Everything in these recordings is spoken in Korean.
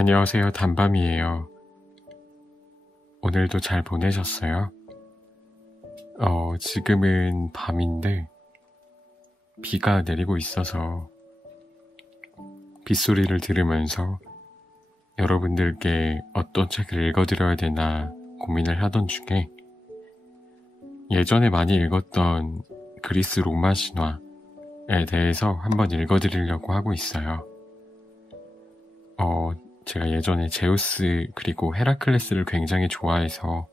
안녕하세요. 단밤이에요. 오늘도 잘 보내셨어요? 지금은 밤인데 비가 내리고 있어서 빗소리를 들으면서 여러분들께 어떤 책을 읽어드려야 되나 고민을 하던 중에 예전에 많이 읽었던 그리스 로마 신화에 대해서 한번 읽어드리려고 하고 있어요. 제가 예전에 제우스 그리고 헤라클레스를 굉장히 좋아해서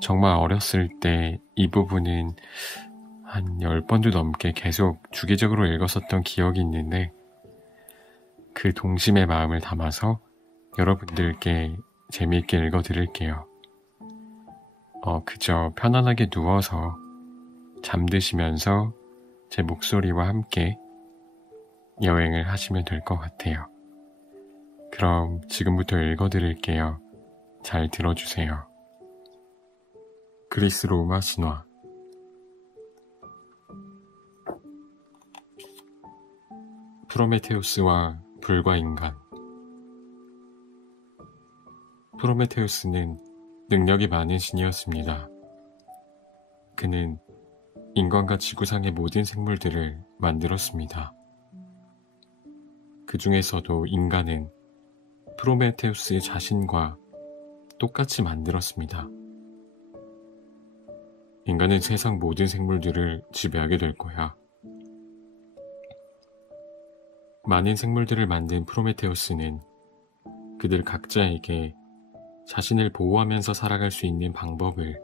정말 어렸을 때 이 부분은 한 10번도 넘게 계속 주기적으로 읽었었던 기억이 있는데 그 동심의 마음을 담아서 여러분들께 재미있게 읽어드릴게요. 그저 편안하게 누워서 잠드시면서 제 목소리와 함께 여행을 하시면 될 것 같아요. 그럼 지금부터 읽어드릴게요. 잘 들어주세요. 그리스 로마 신화. 프로메테우스와 불과 인간. 프로메테우스는 능력이 많은 신이었습니다. 그는 인간과 지구상의 모든 생물들을 만들었습니다. 그 중에서도 인간은 프로메테우스 자신과 똑같이 만들었습니다. 인간은 세상 모든 생물들을 지배하게 될 거야. 많은 생물들을 만든 프로메테우스는 그들 각자에게 자신을 보호하면서 살아갈 수 있는 방법을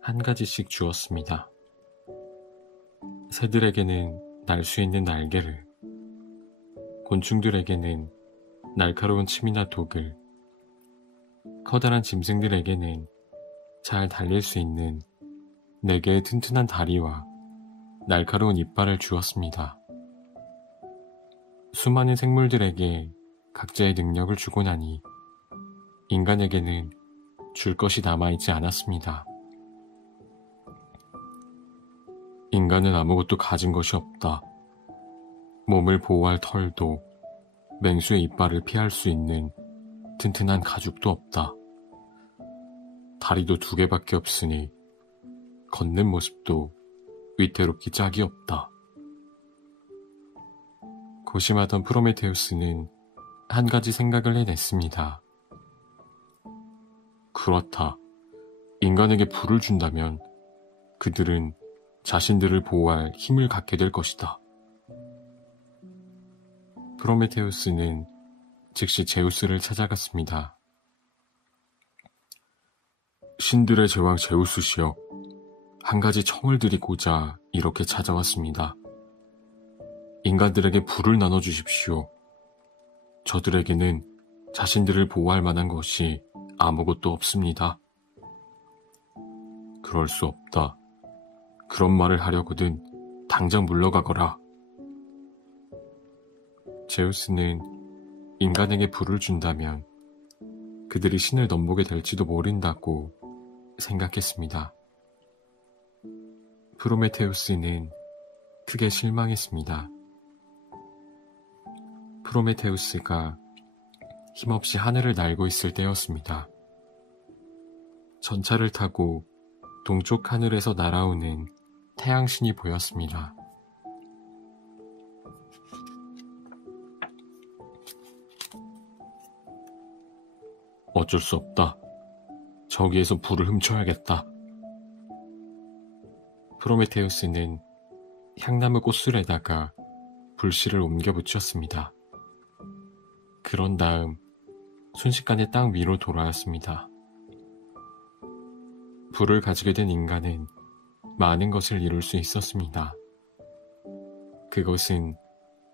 한 가지씩 주었습니다. 새들에게는 날 수 있는 날개를, 곤충들에게는 날카로운 침이나 독을, 커다란 짐승들에게는 잘 달릴 수 있는 4개의 튼튼한 다리와 날카로운 이빨을 주었습니다. 수많은 생물들에게 각자의 능력을 주고 나니 인간에게는 줄 것이 남아있지 않았습니다. 인간은 아무것도 가진 것이 없다. 몸을 보호할 털도, 맹수의 이빨을 피할 수 있는 튼튼한 가죽도 없다. 다리도 2개밖에 없으니 걷는 모습도 위태롭기 짝이 없다. 고심하던 프로메테우스는 한 가지 생각을 해냈습니다. 그렇다. 인간에게 불을 준다면 그들은 자신들을 보호할 힘을 갖게 될 것이다. 프로메테우스는 즉시 제우스를 찾아갔습니다. 신들의 제왕 제우스시여, 한 가지 청을 드리고자 이렇게 찾아왔습니다. 인간들에게 불을 나눠주십시오. 저들에게는 자신들을 보호할 만한 것이 아무것도 없습니다. 그럴 수 없다. 그런 말을 하려거든 당장 물러가거라. 제우스는 인간에게 불을 준다면 그들이 신을 넘보게 될지도 모른다고 생각했습니다. 프로메테우스는 크게 실망했습니다. 프로메테우스가 힘없이 하늘을 날고 있을 때였습니다. 전차를 타고 동쪽 하늘에서 날아오는 태양신이 보였습니다. 어쩔 수 없다. 저기에서 불을 훔쳐야겠다. 프로메테우스는 향나무 꽃술에다가 불씨를 옮겨 붙였습니다. 그런 다음 순식간에 땅 위로 돌아왔습니다. 불을 가지게 된 인간은 많은 것을 이룰 수 있었습니다. 그것은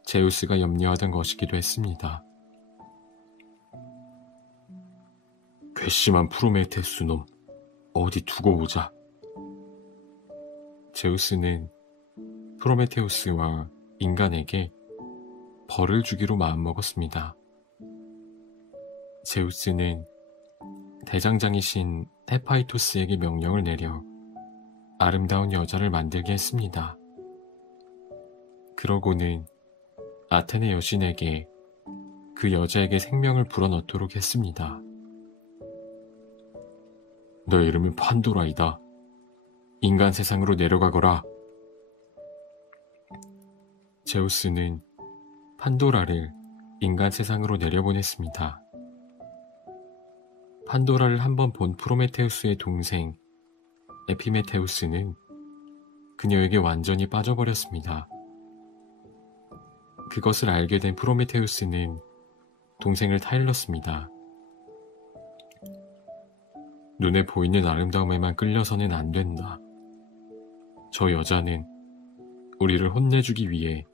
제우스가 염려하던 것이기도 했습니다. 괘씸한 프로메테우스 놈, 어디 두고 보자. 제우스는 프로메테우스와 인간에게 벌을 주기로 마음먹었습니다. 제우스는 대장장이신 헤파이토스에게 명령을 내려 아름다운 여자를 만들게 했습니다. 그러고는 아테네 여신에게 그 여자에게 생명을 불어넣도록 했습니다. 너의 이름은 판도라이다. 인간 세상으로 내려가거라. 제우스는 판도라를 인간 세상으로 내려보냈습니다. 판도라를 한번 본 프로메테우스의 동생 에피메테우스는 그녀에게 완전히 빠져버렸습니다. 그것을 알게 된 프로메테우스는 동생을 타일렀습니다. 눈에 보이는 아름다움에만 끌려서는 안 된다. 저 여자는 우리를 혼내주기 위해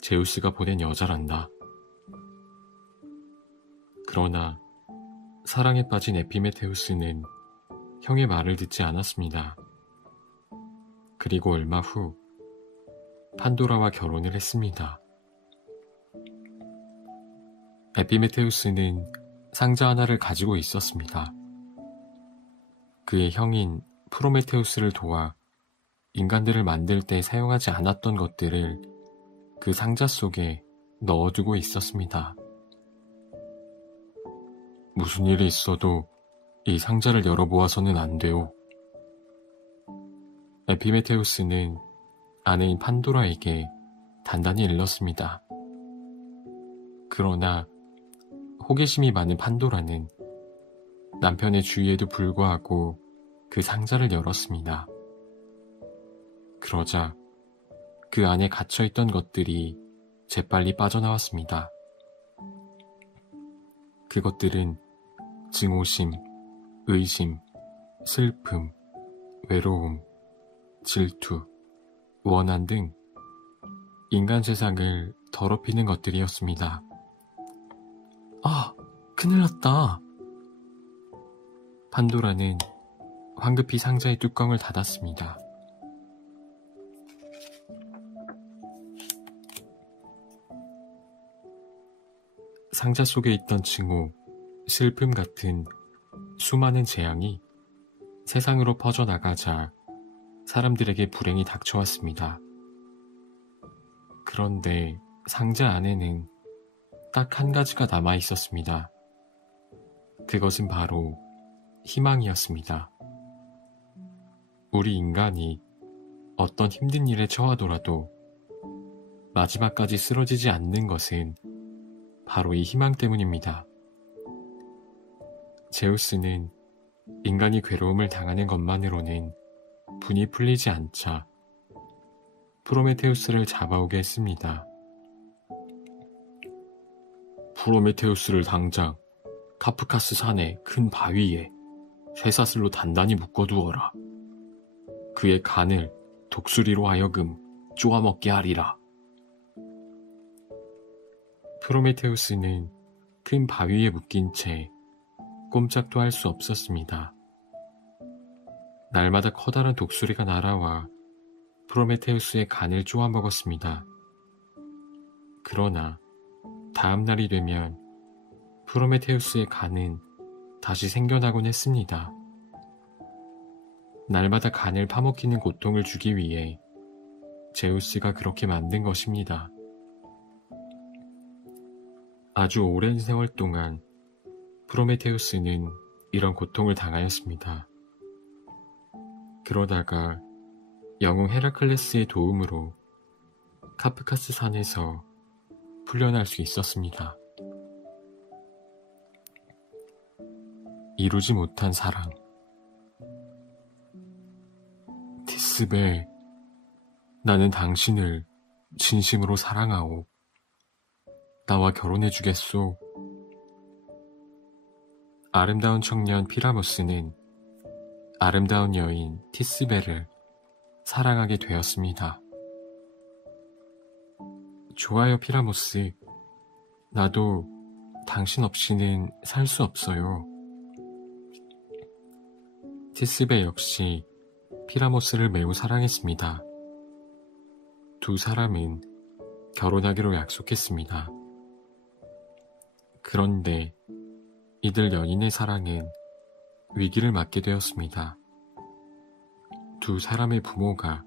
제우스가 보낸 여자란다. 그러나 사랑에 빠진 에피메테우스는 형의 말을 듣지 않았습니다. 그리고 얼마 후 판도라와 결혼을 했습니다. 에피메테우스는 상자 하나를 가지고 있었습니다. 그의 형인 프로메테우스를 도와 인간들을 만들 때 사용하지 않았던 것들을 그 상자 속에 넣어두고 있었습니다. 무슨 일이 있어도 이 상자를 열어보아서는 안 돼요. 에피메테우스는 아내인 판도라에게 단단히 일렀습니다. 그러나 호기심이 많은 판도라는 남편의 주의에도 불구하고 그 상자를 열었습니다. 그러자 그 안에 갇혀있던 것들이 재빨리 빠져나왔습니다. 그것들은 증오심, 의심, 슬픔, 외로움, 질투, 원한 등 인간 세상을 더럽히는 것들이었습니다. 아, 큰일 났다. 판도라는 황급히 상자의 뚜껑을 닫았습니다. 상자 속에 있던 증오, 슬픔 같은 수많은 재앙이 세상으로 퍼져나가자 사람들에게 불행이 닥쳐왔습니다. 그런데 상자 안에는 딱 한 가지가 남아 있었습니다. 그것은 바로 희망이었습니다. 우리 인간이 어떤 힘든 일에 처하더라도 마지막까지 쓰러지지 않는 것은 바로 이 희망 때문입니다. 제우스는 인간이 괴로움을 당하는 것만으로는 분이 풀리지 않자 프로메테우스를 잡아오게 했습니다. 프로메테우스를 당장 카프카스 산의 큰 바위에 쇠사슬로 단단히 묶어두어라. 그의 간을 독수리로 하여금 쪼아먹게 하리라. 프로메테우스는 큰 바위에 묶인 채 꼼짝도 할 수 없었습니다. 날마다 커다란 독수리가 날아와 프로메테우스의 간을 쪼아먹었습니다. 그러나 다음 날이 되면 프로메테우스의 간은 다시 생겨나곤 했습니다. 날마다 간을 파먹히는 고통을 주기 위해 제우스가 그렇게 만든 것입니다. 아주 오랜 세월 동안 프로메테우스는 이런 고통을 당하였습니다. 그러다가 영웅 헤라클레스의 도움으로 카프카스 산에서 풀려날 수 있었습니다. 이루지 못한 사랑. 티스베, 나는 당신을 진심으로 사랑하오. 나와 결혼해주겠소. 아름다운 청년 피라모스는 아름다운 여인 티스베를 사랑하게 되었습니다. 좋아요, 피라모스. 나도 당신 없이는 살 수 없어요. 티스베 역시 피라모스를 매우 사랑했습니다. 두 사람은 결혼하기로 약속했습니다. 그런데 이들 연인의 사랑은 위기를 맞게 되었습니다. 두 사람의 부모가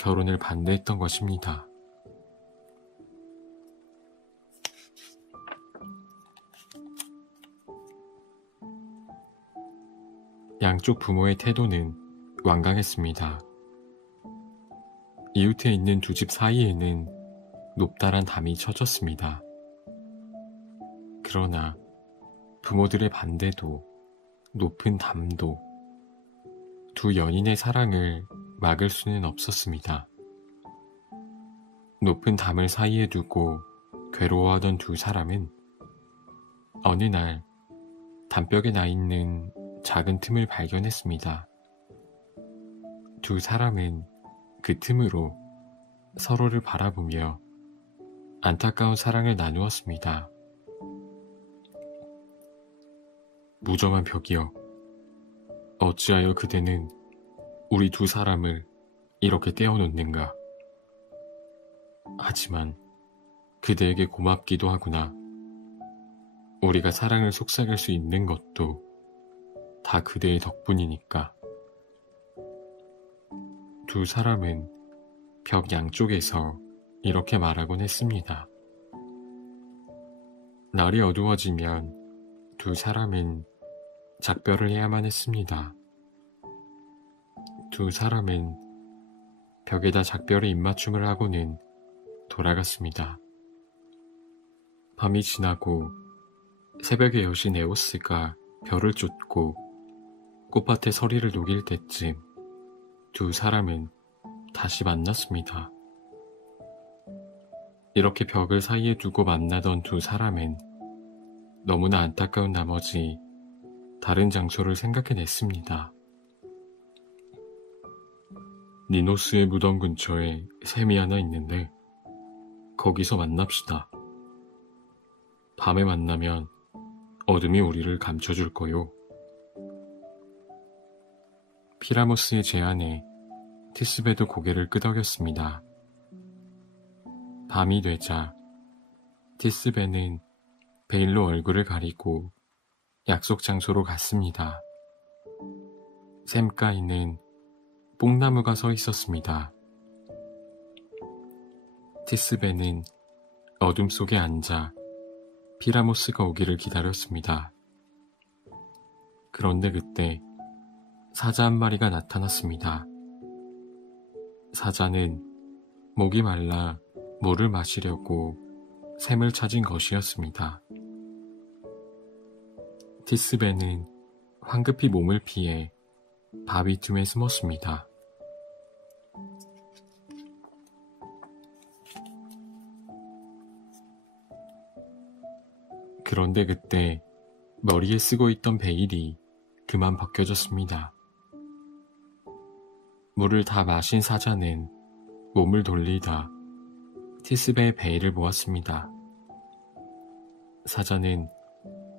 결혼을 반대했던 것입니다. 양쪽 부모의 태도는 완강했습니다. 이웃에 있는 두 집 사이에는 높다란 담이 쳐졌습니다. 그러나 부모들의 반대도 높은 담도 두 연인의 사랑을 막을 수는 없었습니다. 높은 담을 사이에 두고 괴로워하던 두 사람은 어느 날 담벽에 나 있는 작은 틈을 발견했습니다. 두 사람은 그 틈으로 서로를 바라보며 안타까운 사랑을 나누었습니다. 무정한 벽이여, 어찌하여 그대는 우리 두 사람을 이렇게 떼어놓는가? 하지만 그대에게 고맙기도 하구나. 우리가 사랑을 속삭일 수 있는 것도 다 그대의 덕분이니까. 두 사람은 벽 양쪽에서 이렇게 말하곤 했습니다. 날이 어두워지면 두 사람은 작별을 해야만 했습니다. 두 사람은 벽에다 작별의 입맞춤을 하고는 돌아갔습니다. 밤이 지나고 새벽의 여신 에오스가 별을 쫓고 꽃밭에 서리를 녹일 때쯤 두 사람은 다시 만났습니다. 이렇게 벽을 사이에 두고 만나던 두 사람은 너무나 안타까운 나머지 다른 장소를 생각해냈습니다. 니노스의 무덤 근처에 샘이 하나 있는데 거기서 만납시다. 밤에 만나면 어둠이 우리를 감춰줄 거요. 피라모스의 제안에 티스베도 고개를 끄덕였습니다. 밤이 되자 티스베는 베일로 얼굴을 가리고 약속 장소로 갔습니다. 샘가에는 뽕나무가 서 있었습니다. 티스베는 어둠 속에 앉아 피라모스가 오기를 기다렸습니다. 그런데 그때 사자 한 마리가 나타났습니다. 사자는 목이 말라 물을 마시려고 샘을 찾은 것이었습니다. 티스베는 황급히 몸을 피해 바위 틈에 숨었습니다. 그런데 그때 머리에 쓰고 있던 베일이 그만 벗겨졌습니다. 물을 다 마신 사자는 몸을 돌리다 티스베의 베일을 보았습니다. 사자는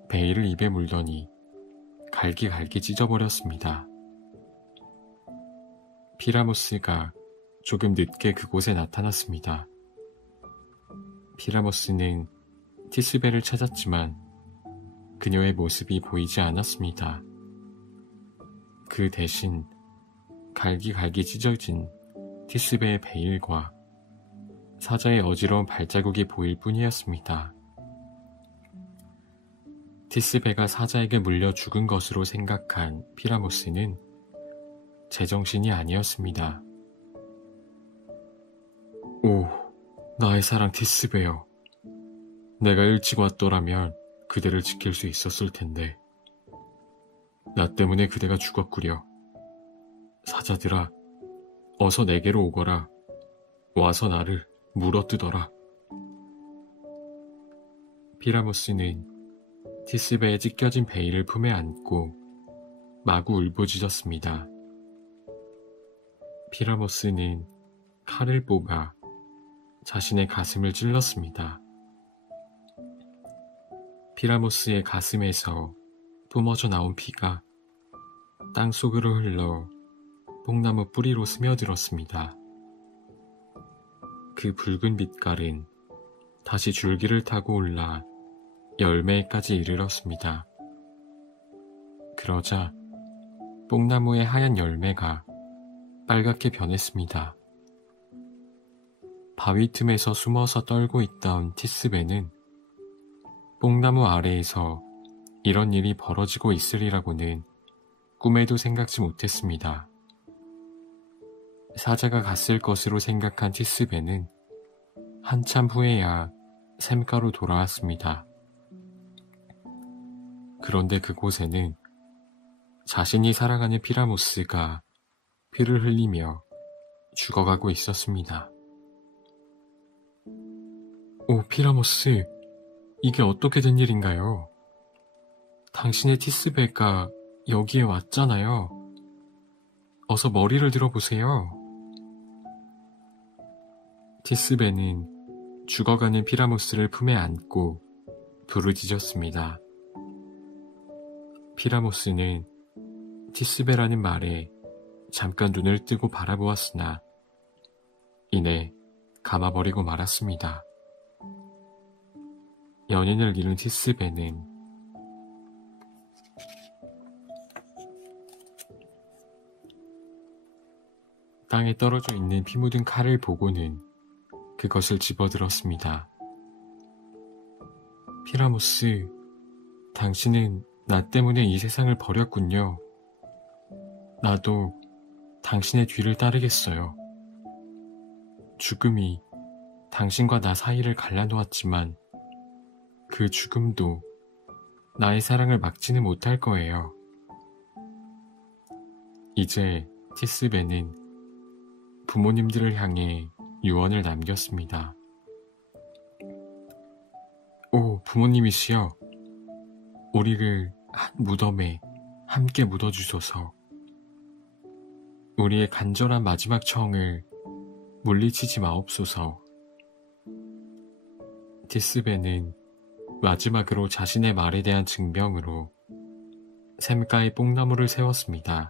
베일을 입에 물더니 갈기갈기 찢어버렸습니다. 피라모스가 조금 늦게 그곳에 나타났습니다. 피라모스는 티스베를 찾았지만 그녀의 모습이 보이지 않았습니다. 그 대신 갈기갈기 찢어진 티스베의 베일과 사자의 어지러운 발자국이 보일 뿐이었습니다. 티스베가 사자에게 물려 죽은 것으로 생각한 피라모스는 제정신이 아니었습니다. 오, 나의 사랑 티스베여. 내가 일찍 왔더라면 그대를 지킬 수 있었을 텐데. 나 때문에 그대가 죽었구려. 사자들아, 어서 내게로 오거라. 와서 나를 물어뜯어라. 피라모스는 티스베의 찢겨진 베일을 품에 안고 마구 울부짖었습니다. 피라모스는 칼을 뽑아 자신의 가슴을 찔렀습니다. 피라모스의 가슴에서 뿜어져 나온 피가 땅속으로 흘러 뽕나무 뿌리로 스며들었습니다. 그 붉은 빛깔은 다시 줄기를 타고 올라 열매까지 이르렀습니다. 그러자 뽕나무의 하얀 열매가 빨갛게 변했습니다. 바위 틈에서 숨어서 떨고 있던 티스베는 뽕나무 아래에서 이런 일이 벌어지고 있으리라고는 꿈에도 생각지 못했습니다. 사자가 갔을 것으로 생각한 티스베는 한참 후에야 샘가로 돌아왔습니다. 그런데 그곳에는 자신이 사랑하는 피라모스가 피를 흘리며 죽어가고 있었습니다. 오, 피라모스, 이게 어떻게 된 일인가요? 당신의 티스베가 여기에 왔잖아요. 어서 머리를 들어보세요. 티스베는 죽어가는 피라모스를 품에 안고 부르짖었습니다. 피라모스는 티스베라는 말에 잠깐 눈을 뜨고 바라보았으나 이내 감아버리고 말았습니다. 연인을 잃은 티스베는 땅에 떨어져 있는 피 묻은 칼을 보고는 그것을 집어들었습니다. 피라모스, 당신은 나 때문에 이 세상을 버렸군요. 나도 당신의 뒤를 따르겠어요. 죽음이 당신과 나 사이를 갈라놓았지만 그 죽음도 나의 사랑을 막지는 못할 거예요. 이제 티스베는 부모님들을 향해 유언을 남겼습니다. 오, 부모님이시여, 우리를 한 무덤에 함께 묻어주소서. 우리의 간절한 마지막 청을 물리치지 마옵소서. 티스베는 마지막으로 자신의 말에 대한 증명으로 샘가에 뽕나무를 세웠습니다.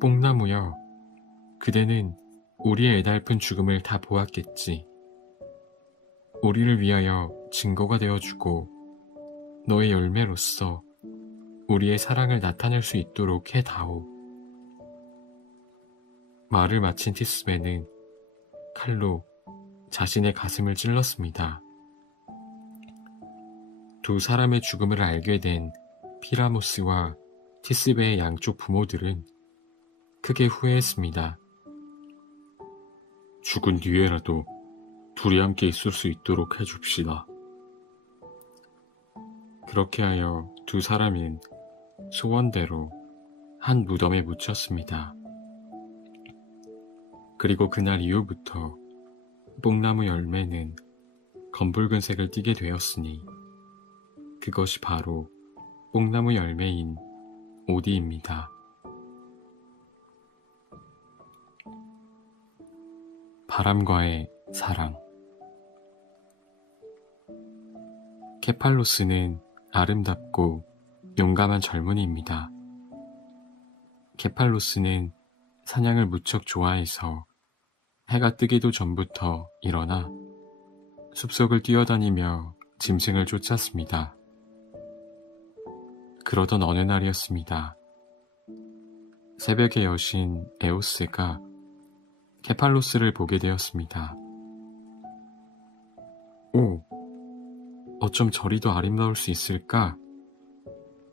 뽕나무여, 그대는 우리의 애달픈 죽음을 다 보았겠지. 우리를 위하여 증거가 되어주고 너의 열매로서 우리의 사랑을 나타낼 수 있도록 해다오. 말을 마친 티스베는 칼로 자신의 가슴을 찔렀습니다. 두 사람의 죽음을 알게 된 피라모스와 티스베의 양쪽 부모들은 크게 후회했습니다. 죽은 뒤에라도 둘이 함께 있을 수 있도록 해줍시다. 그렇게 하여 두 사람은 소원대로 한 무덤에 묻혔습니다. 그리고 그날 이후부터 뽕나무 열매는 검붉은 색을 띠게 되었으니 그것이 바로 뽕나무 열매인 오디입니다. 바람과의 사랑. 케팔로스는 아름답고 용감한 젊은이입니다. 케팔로스는 사냥을 무척 좋아해서 해가 뜨기도 전부터 일어나 숲속을 뛰어다니며 짐승을 쫓았습니다. 그러던 어느 날이었습니다. 새벽의 여신 에오스가 케팔로스를 보게 되었습니다. 오, 어쩜 저리 더 아름다울 수 있을까?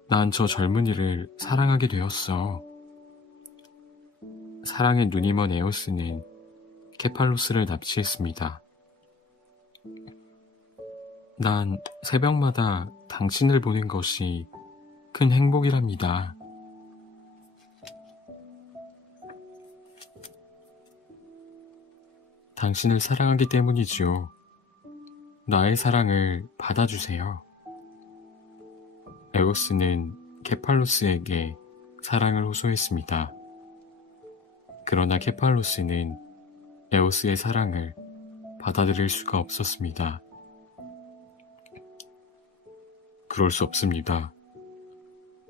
난 저 젊은이를 사랑하게 되었어. 사랑에 눈이 먼 에오스는 케팔로스를 납치했습니다. 난 새벽마다 당신을 보는 것이 큰 행복이랍니다. 당신을 사랑하기 때문이지요. 나의 사랑을 받아주세요. 에오스는 케팔로스에게 사랑을 호소했습니다. 그러나 케팔로스는 에오스의 사랑을 받아들일 수가 없었습니다. 그럴 수 없습니다.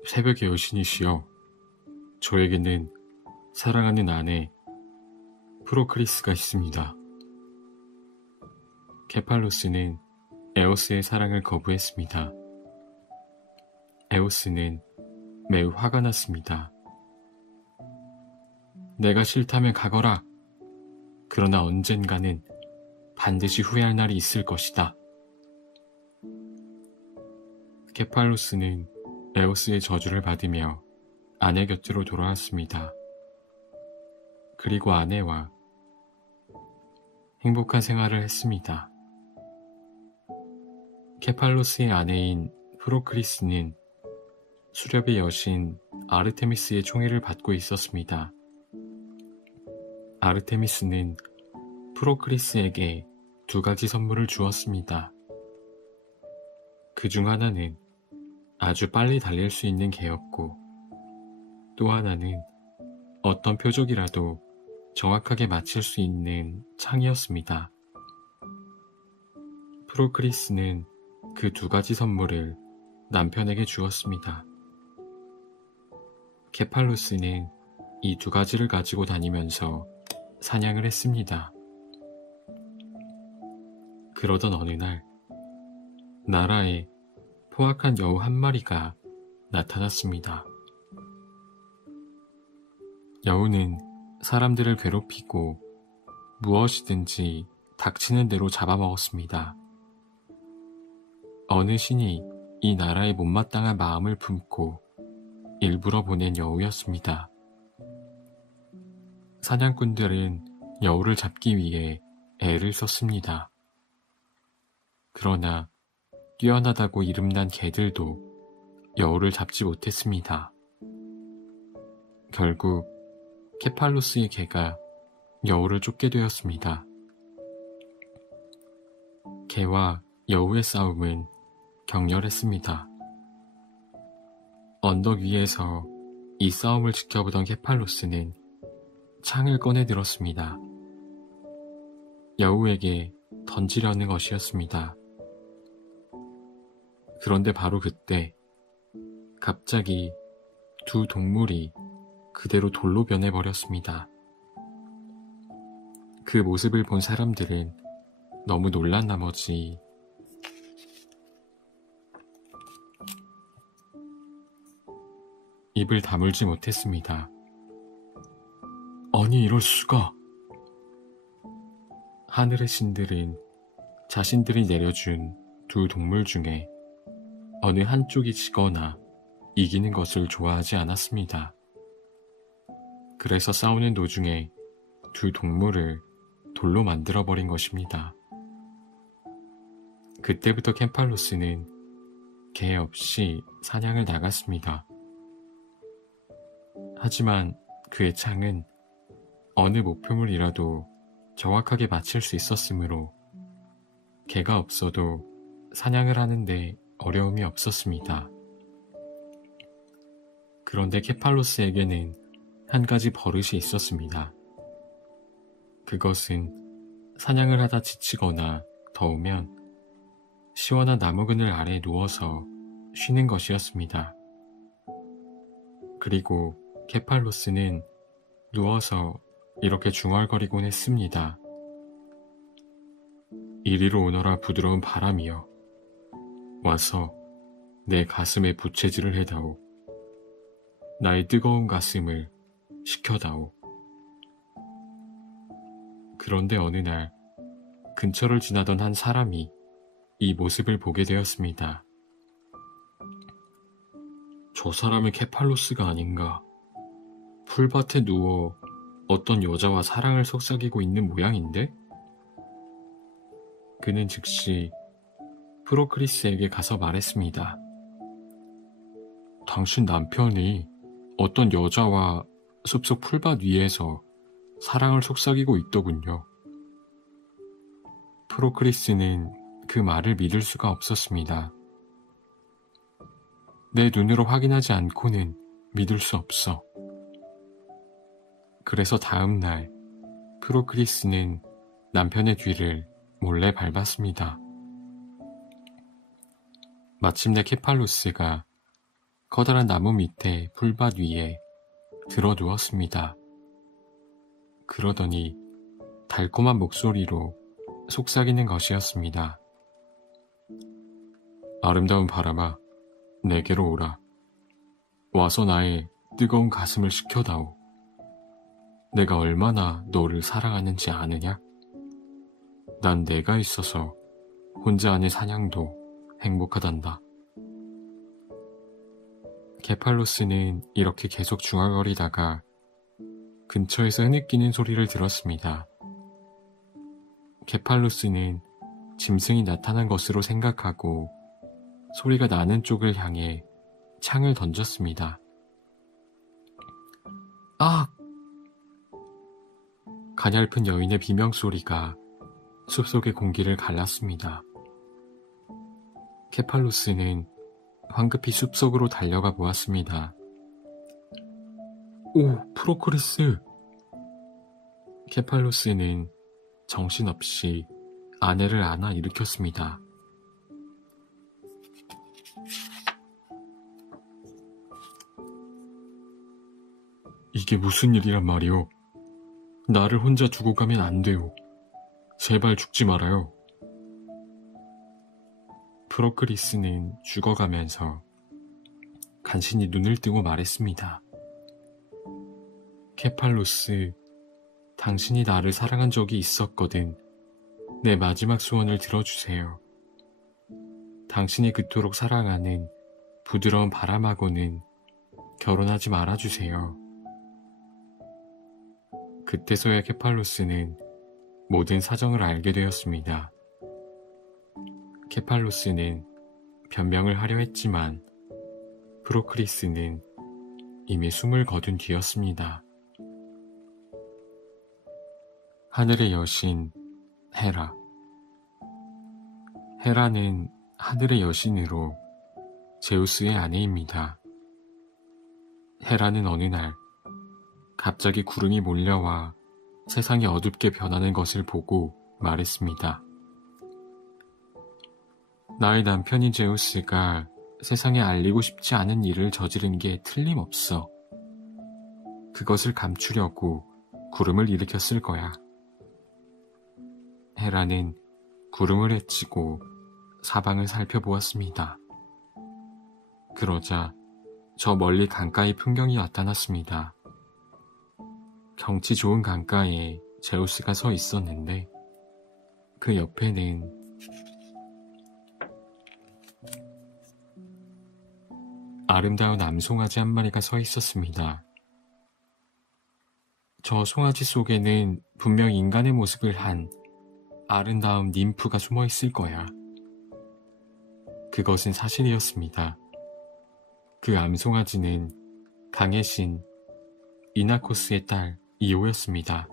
새벽의 여신이시여, 저에게는 사랑하는 아내 프로크리스가 있습니다. 케팔로스는 에오스의 사랑을 거부했습니다. 에오스는 매우 화가 났습니다. 내가 싫다면 가거라. 그러나 언젠가는 반드시 후회할 날이 있을 것이다. 케팔로스는 에오스의 저주를 받으며 아내 곁으로 돌아왔습니다. 그리고 아내와 행복한 생활을 했습니다. 케팔로스의 아내인 프로크리스는 수렵의 여신 아르테미스의 총애를 받고 있었습니다. 아르테미스는 프로크리스에게 2가지 선물을 주었습니다. 그 중 하나는 아주 빨리 달릴 수 있는 개였고, 또 하나는 어떤 표적이라도 정확하게 맞힐 수 있는 창이었습니다. 프로크리스는 그 2가지 선물을 남편에게 주었습니다. 케팔로스는 이 2가지를 가지고 다니면서 사냥을 했습니다. 그러던 어느 날, 나라에 포악한 여우 한 마리가 나타났습니다. 여우는 사람들을 괴롭히고 무엇이든지 닥치는 대로 잡아먹었습니다. 어느 신이 이 나라의 못마땅한 마음을 품고 일부러 보낸 여우였습니다. 사냥꾼들은 여우를 잡기 위해 애를 썼습니다. 그러나 뛰어나다고 이름난 개들도 여우를 잡지 못했습니다. 결국 케팔로스의 개가 여우를 쫓게 되었습니다. 개와 여우의 싸움은 격렬했습니다. 언덕 위에서 이 싸움을 지켜보던 케팔로스는 창을 꺼내 들었습니다. 여우에게 던지려는 것이었습니다. 그런데 바로 그때 갑자기 2 동물이 그대로 돌로 변해버렸습니다. 그 모습을 본 사람들은 너무 놀란 나머지 입을 다물지 못했습니다. 아니, 이럴 수가. 하늘의 신들은 자신들이 내려준 2 동물 중에 어느 한쪽이 지거나 이기는 것을 좋아하지 않았습니다. 그래서 싸우는 도중에 2 동물을 돌로 만들어버린 것입니다. 그때부터 케팔로스는 개 없이 사냥을 나갔습니다. 하지만 그의 창은 어느 목표물이라도 정확하게 맞힐 수 있었으므로 개가 없어도 사냥을 하는데 어려움이 없었습니다. 그런데 케팔로스에게는 한 가지 버릇이 있었습니다. 그것은 사냥을 하다 지치거나 더우면 시원한 나무 그늘 아래 누워서 쉬는 것이었습니다. 그리고 케팔로스는 누워서 이렇게 중얼거리곤 했습니다. 이리로 오너라 부드러운 바람이여. 와서 내 가슴에 부채질을 해다오. 나의 뜨거운 가슴을 식혀다오. 그런데 어느 날 근처를 지나던 한 사람이 이 모습을 보게 되었습니다. 저 사람이 케팔로스가 아닌가. 풀밭에 누워 어떤 여자와 사랑을 속삭이고 있는 모양인데? 그는 즉시 프로크리스에게 가서 말했습니다. 당신 남편이 어떤 여자와 숲속 풀밭 위에서 사랑을 속삭이고 있더군요. 프로크리스는 그 말을 믿을 수가 없었습니다. 내 눈으로 확인하지 않고는 믿을 수 없어. 그래서 다음 날 프로크리스는 남편의 뒤를 몰래 밟았습니다. 마침내 케팔로스가 커다란 나무 밑에 풀밭 위에 들어 누웠습니다. 그러더니 달콤한 목소리로 속삭이는 것이었습니다. 아름다운 바람아, 내게로 오라. 와서 나의 뜨거운 가슴을 식혀다오. 내가 얼마나 너를 사랑하는지 아느냐? 난 내가 있어서 혼자 하는 사냥도 행복하단다. 케팔로스는 이렇게 계속 중얼거리다가 근처에서 흐느끼는 소리를 들었습니다. 케팔로스는 짐승이 나타난 것으로 생각하고 소리가 나는 쪽을 향해 창을 던졌습니다. 아! 가냘픈 여인의 비명소리가 숲속의 공기를 갈랐습니다. 케팔로스는 황급히 숲속으로 달려가 보았습니다. 오, 프로크리스! 케팔로스는 정신없이 아내를 안아 일으켰습니다. 이게 무슨 일이란 말이오? 나를 혼자 두고 가면 안 돼요. 제발 죽지 말아요. 프로크리스는 죽어가면서 간신히 눈을 뜨고 말했습니다. 케팔로스, 당신이 나를 사랑한 적이 있었거든. 내 마지막 소원을 들어주세요. 당신이 그토록 사랑하는 부드러운 바람하고는 결혼하지 말아주세요. 그때서야 케팔로스는 모든 사정을 알게 되었습니다. 케팔로스는 변명을 하려 했지만 프로크리스는 이미 숨을 거둔 뒤였습니다. 하늘의 여신 헤라. 헤라는 하늘의 여신으로 제우스의 아내입니다. 헤라는 어느 날 갑자기 구름이 몰려와 세상이 어둡게 변하는 것을 보고 말했습니다. 나의 남편인 제우스가 세상에 알리고 싶지 않은 일을 저지른 게 틀림없어. 그것을 감추려고 구름을 일으켰을 거야. 헤라는 구름을 헤치고 사방을 살펴보았습니다. 그러자 저 멀리 강가의 풍경이 나타났습니다. 경치 좋은 강가에 제우스가 서 있었는데 그 옆에는 아름다운 암송아지 한 마리가 서 있었습니다. 저 송아지 속에는 분명 인간의 모습을 한 아름다운 님프가 숨어 있을 거야. 그것은 사실이었습니다. 그 암송아지는 강의 신 이나코스의 딸 이오였습니다.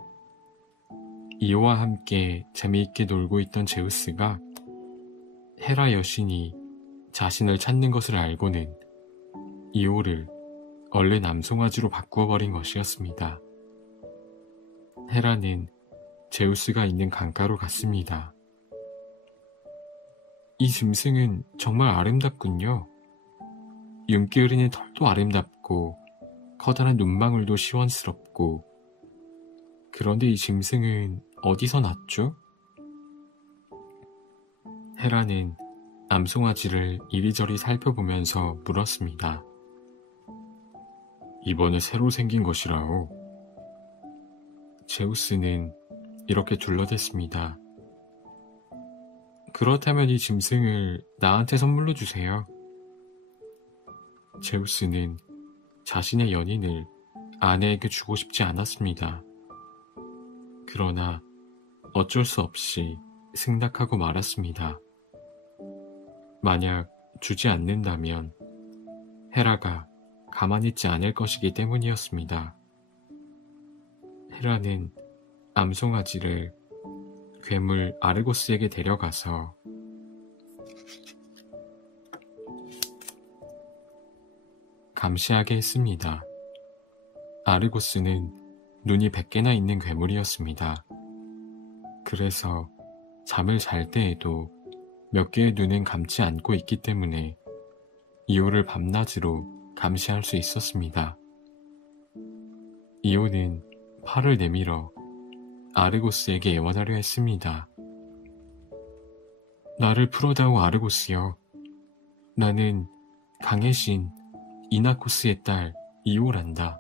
이오와 함께 재미있게 놀고 있던 제우스가 헤라 여신이 자신을 찾는 것을 알고는 이오를 얼른 암송아지로 바꾸어버린 것이었습니다. 헤라는 제우스가 있는 강가로 갔습니다. 이 짐승은 정말 아름답군요. 윤기 흐리는 털도 아름답고 커다란 눈망울도 시원스럽고, 그런데 이 짐승은 어디서 났죠? 헤라는 암송아지를 이리저리 살펴보면서 물었습니다. 이번에 새로 생긴 것이라오. 제우스는 이렇게 둘러댔습니다. 그렇다면 이 짐승을 나한테 선물로 주세요. 제우스는 자신의 연인을 아내에게 주고 싶지 않았습니다. 그러나 어쩔 수 없이 승낙하고 말았습니다. 만약 주지 않는다면 헤라가 가만히 있지 않을 것이기 때문이었습니다. 헤라는 암송아지를 괴물 아르고스에게 데려가서 감시하게 했습니다. 아르고스는 눈이 100개나 있는 괴물이었습니다. 그래서 잠을 잘 때에도 몇 개의 눈은 감지 않고 있기 때문에 이오를 밤낮으로 감시할 수 있었습니다. 이오는 팔을 내밀어 아르고스에게 애원하려 했습니다. 나를 풀어다오 아르고스여. 나는 강의 신 이나코스의 딸 이오란다.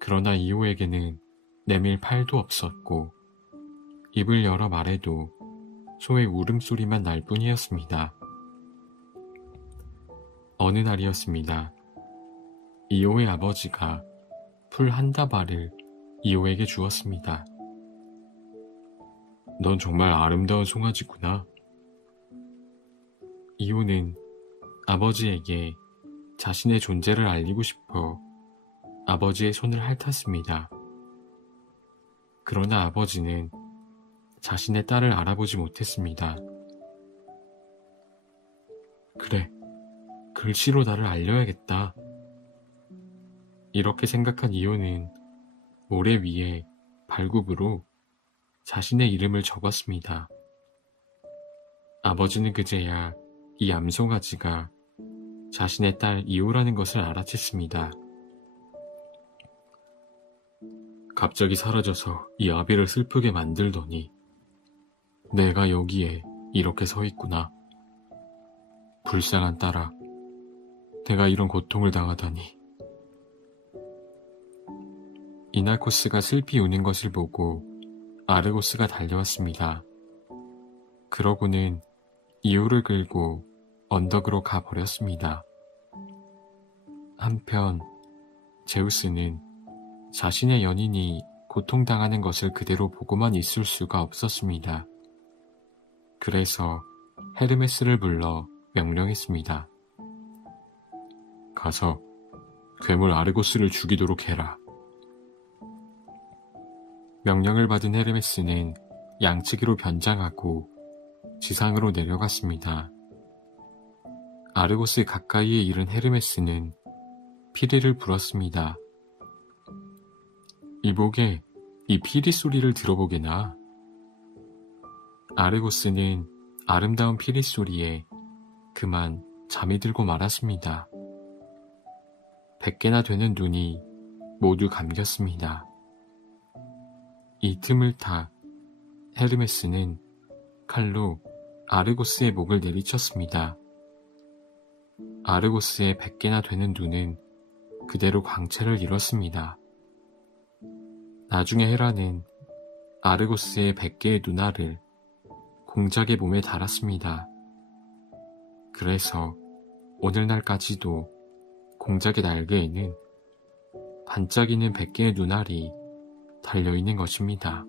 그러나 이오에게는 내밀 팔도 없었고 입을 열어 말해도 소의 울음소리만 날 뿐이었습니다. 어느 날이었습니다. 이오의 아버지가 풀 한 다발을 이오에게 주었습니다. 넌 정말 아름다운 송아지구나. 이오는 아버지에게 자신의 존재를 알리고 싶어 아버지의 손을 핥았습니다. 그러나 아버지는 자신의 딸을 알아보지 못했습니다. 그래, 글씨로 나를 알려야겠다. 이렇게 생각한 이오는 모래 위에 발굽으로 자신의 이름을 적었습니다. 아버지는 그제야 이 암송아지가 자신의 딸 이오라는 것을 알아챘습니다. 갑자기 사라져서 이 아비를 슬프게 만들더니 내가 여기에 이렇게 서 있구나. 불쌍한 딸아, 내가 이런 고통을 당하다니. 이날코스가 슬피 우는 것을 보고 아르고스가 달려왔습니다. 그러고는 이오를 끌고 언덕으로 가버렸습니다. 한편 제우스는 자신의 연인이 고통당하는 것을 그대로 보고만 있을 수가 없었습니다. 그래서 헤르메스를 불러 명령했습니다. 가서 괴물 아르고스를 죽이도록 해라. 명령을 받은 헤르메스는 양치기로 변장하고 지상으로 내려갔습니다. 아르고스 가까이에 이른 헤르메스는 피리를 불었습니다. 이보게, 이 피리 소리를 들어보게나. 아르고스는 아름다운 피리 소리에 그만 잠이 들고 말았습니다. 100개나 되는 눈이 모두 감겼습니다. 이 틈을 타 헤르메스는 칼로 아르고스의 목을 내리쳤습니다. 아르고스의 100개나 되는 눈은 그대로 광채를 잃었습니다. 나중에 헤라는 아르고스의 100개의 눈알을 공작의 몸에 달았습니다. 그래서 오늘날까지도 공작의 날개에는 반짝이는 100개의 눈알이 달려있는 것입니다.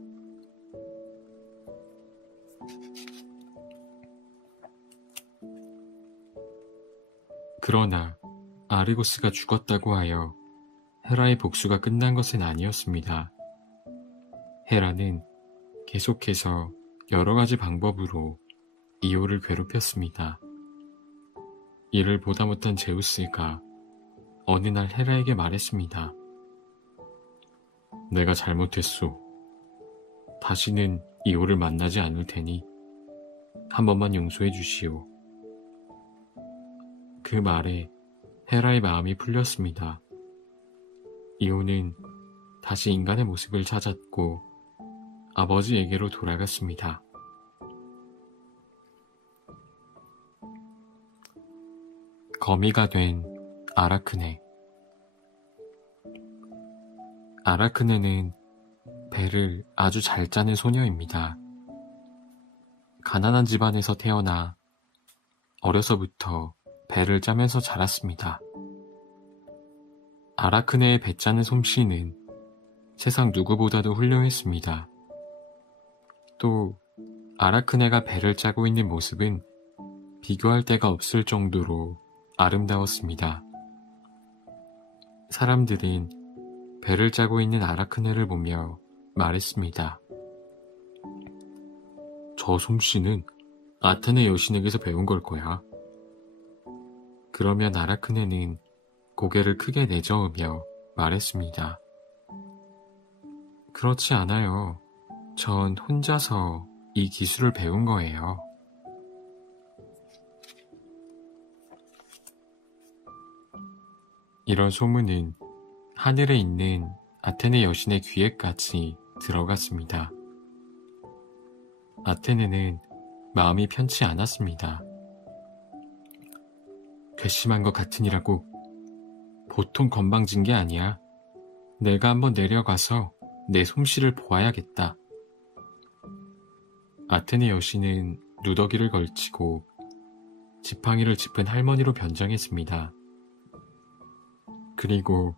그러나 아르고스가 죽었다고 하여 헤라의 복수가 끝난 것은 아니었습니다. 헤라는 계속해서 여러 가지 방법으로 이오를 괴롭혔습니다. 이를 보다 못한 제우스가 어느 날 헤라에게 말했습니다. 내가 잘못했소. 다시는 이오를 만나지 않을 테니 한 번만 용서해 주시오. 그 말에 헤라의 마음이 풀렸습니다. 이오는 다시 인간의 모습을 찾았고 아버지에게로 돌아갔습니다. 거미가 된 아라크네. 아라크네는 배를 아주 잘 짜는 소녀입니다. 가난한 집안에서 태어나 어려서부터 배를 짜면서 자랐습니다. 아라크네의 배 짜는 솜씨는 세상 누구보다도 훌륭했습니다. 또 아라크네가 배를 짜고 있는 모습은 비교할 데가 없을 정도로 아름다웠습니다. 사람들은 배를 짜고 있는 아라크네를 보며 말했습니다. 저 솜씨는 아테네 여신에게서 배운 걸 거야. 그러면 아라크네는 고개를 크게 내저으며 말했습니다. 그렇지 않아요. 전 혼자서 이 기술을 배운 거예요. 이런 소문은 하늘에 있는 아테네 여신의 귀에까지 들어갔습니다. 아테네는 마음이 편치 않았습니다. 괘씸한 것 같으니라고. 보통 건방진 게 아니야. 내가 한번 내려가서 내 솜씨를 보아야겠다. 아테네 여신은 누더기를 걸치고 지팡이를 짚은 할머니로 변장했습니다. 그리고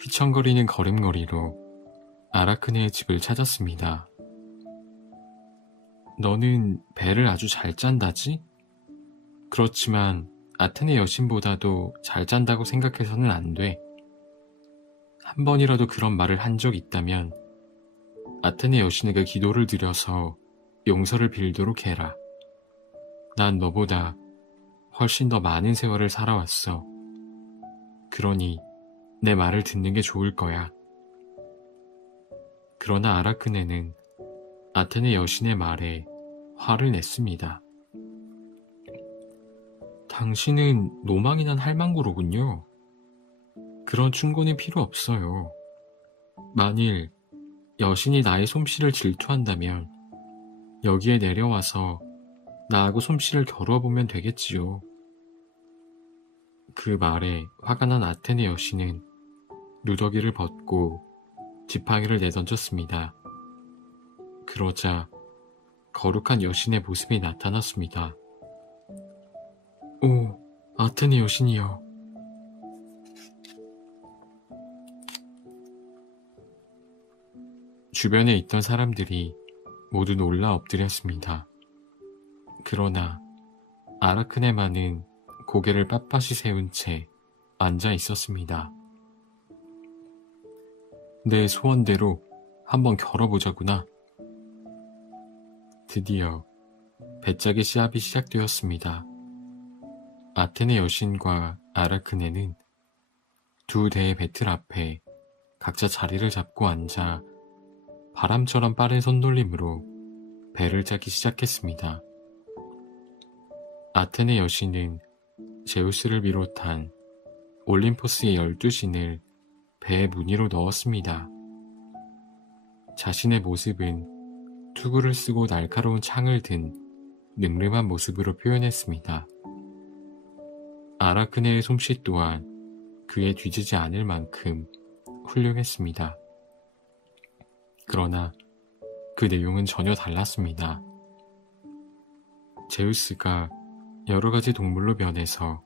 휘청거리는 걸음걸이로 아라크네의 집을 찾았습니다. 너는 배를 아주 잘 짠다지? 그렇지만 아테네 여신보다도 잘 짠다고 생각해서는 안 돼. 한 번이라도 그런 말을 한 적 있다면 아테네 여신에게 기도를 드려서 용서를 빌도록 해라. 난 너보다 훨씬 더 많은 세월을 살아왔어. 그러니 내 말을 듣는 게 좋을 거야. 그러나 아라크네는 아테네 여신의 말에 화를 냈습니다. 당신은 노망이 난 할망구로군요. 그런 충고는 필요 없어요. 만일 여신이 나의 솜씨를 질투한다면 여기에 내려와서 나하고 솜씨를 겨루어보면 되겠지요. 그 말에 화가 난 아테네 여신은 누더기를 벗고 지팡이를 내던졌습니다. 그러자 거룩한 여신의 모습이 나타났습니다. 오, 아테네 여신이여. 주변에 있던 사람들이 모두 놀라 엎드렸습니다. 그러나 아라크네만은 고개를 빳빳이 세운 채 앉아 있었습니다. 내 소원대로 한번 겨뤄보자구나. 드디어 배짝의 시합이 시작되었습니다. 아테네 여신과 아라크네는 두 대의 배틀 앞에 각자 자리를 잡고 앉아 바람처럼 빠른 손놀림으로 배를 짜기 시작했습니다. 아테네 여신은 제우스를 비롯한 올림포스의 12신을 배의 무늬로 넣었습니다. 자신의 모습은 투구를 쓰고 날카로운 창을 든 늠름한 모습으로 표현했습니다. 아라크네의 솜씨 또한 그에 뒤지지 않을 만큼 훌륭했습니다. 그러나 그 내용은 전혀 달랐습니다. 제우스가 여러 가지 동물로 변해서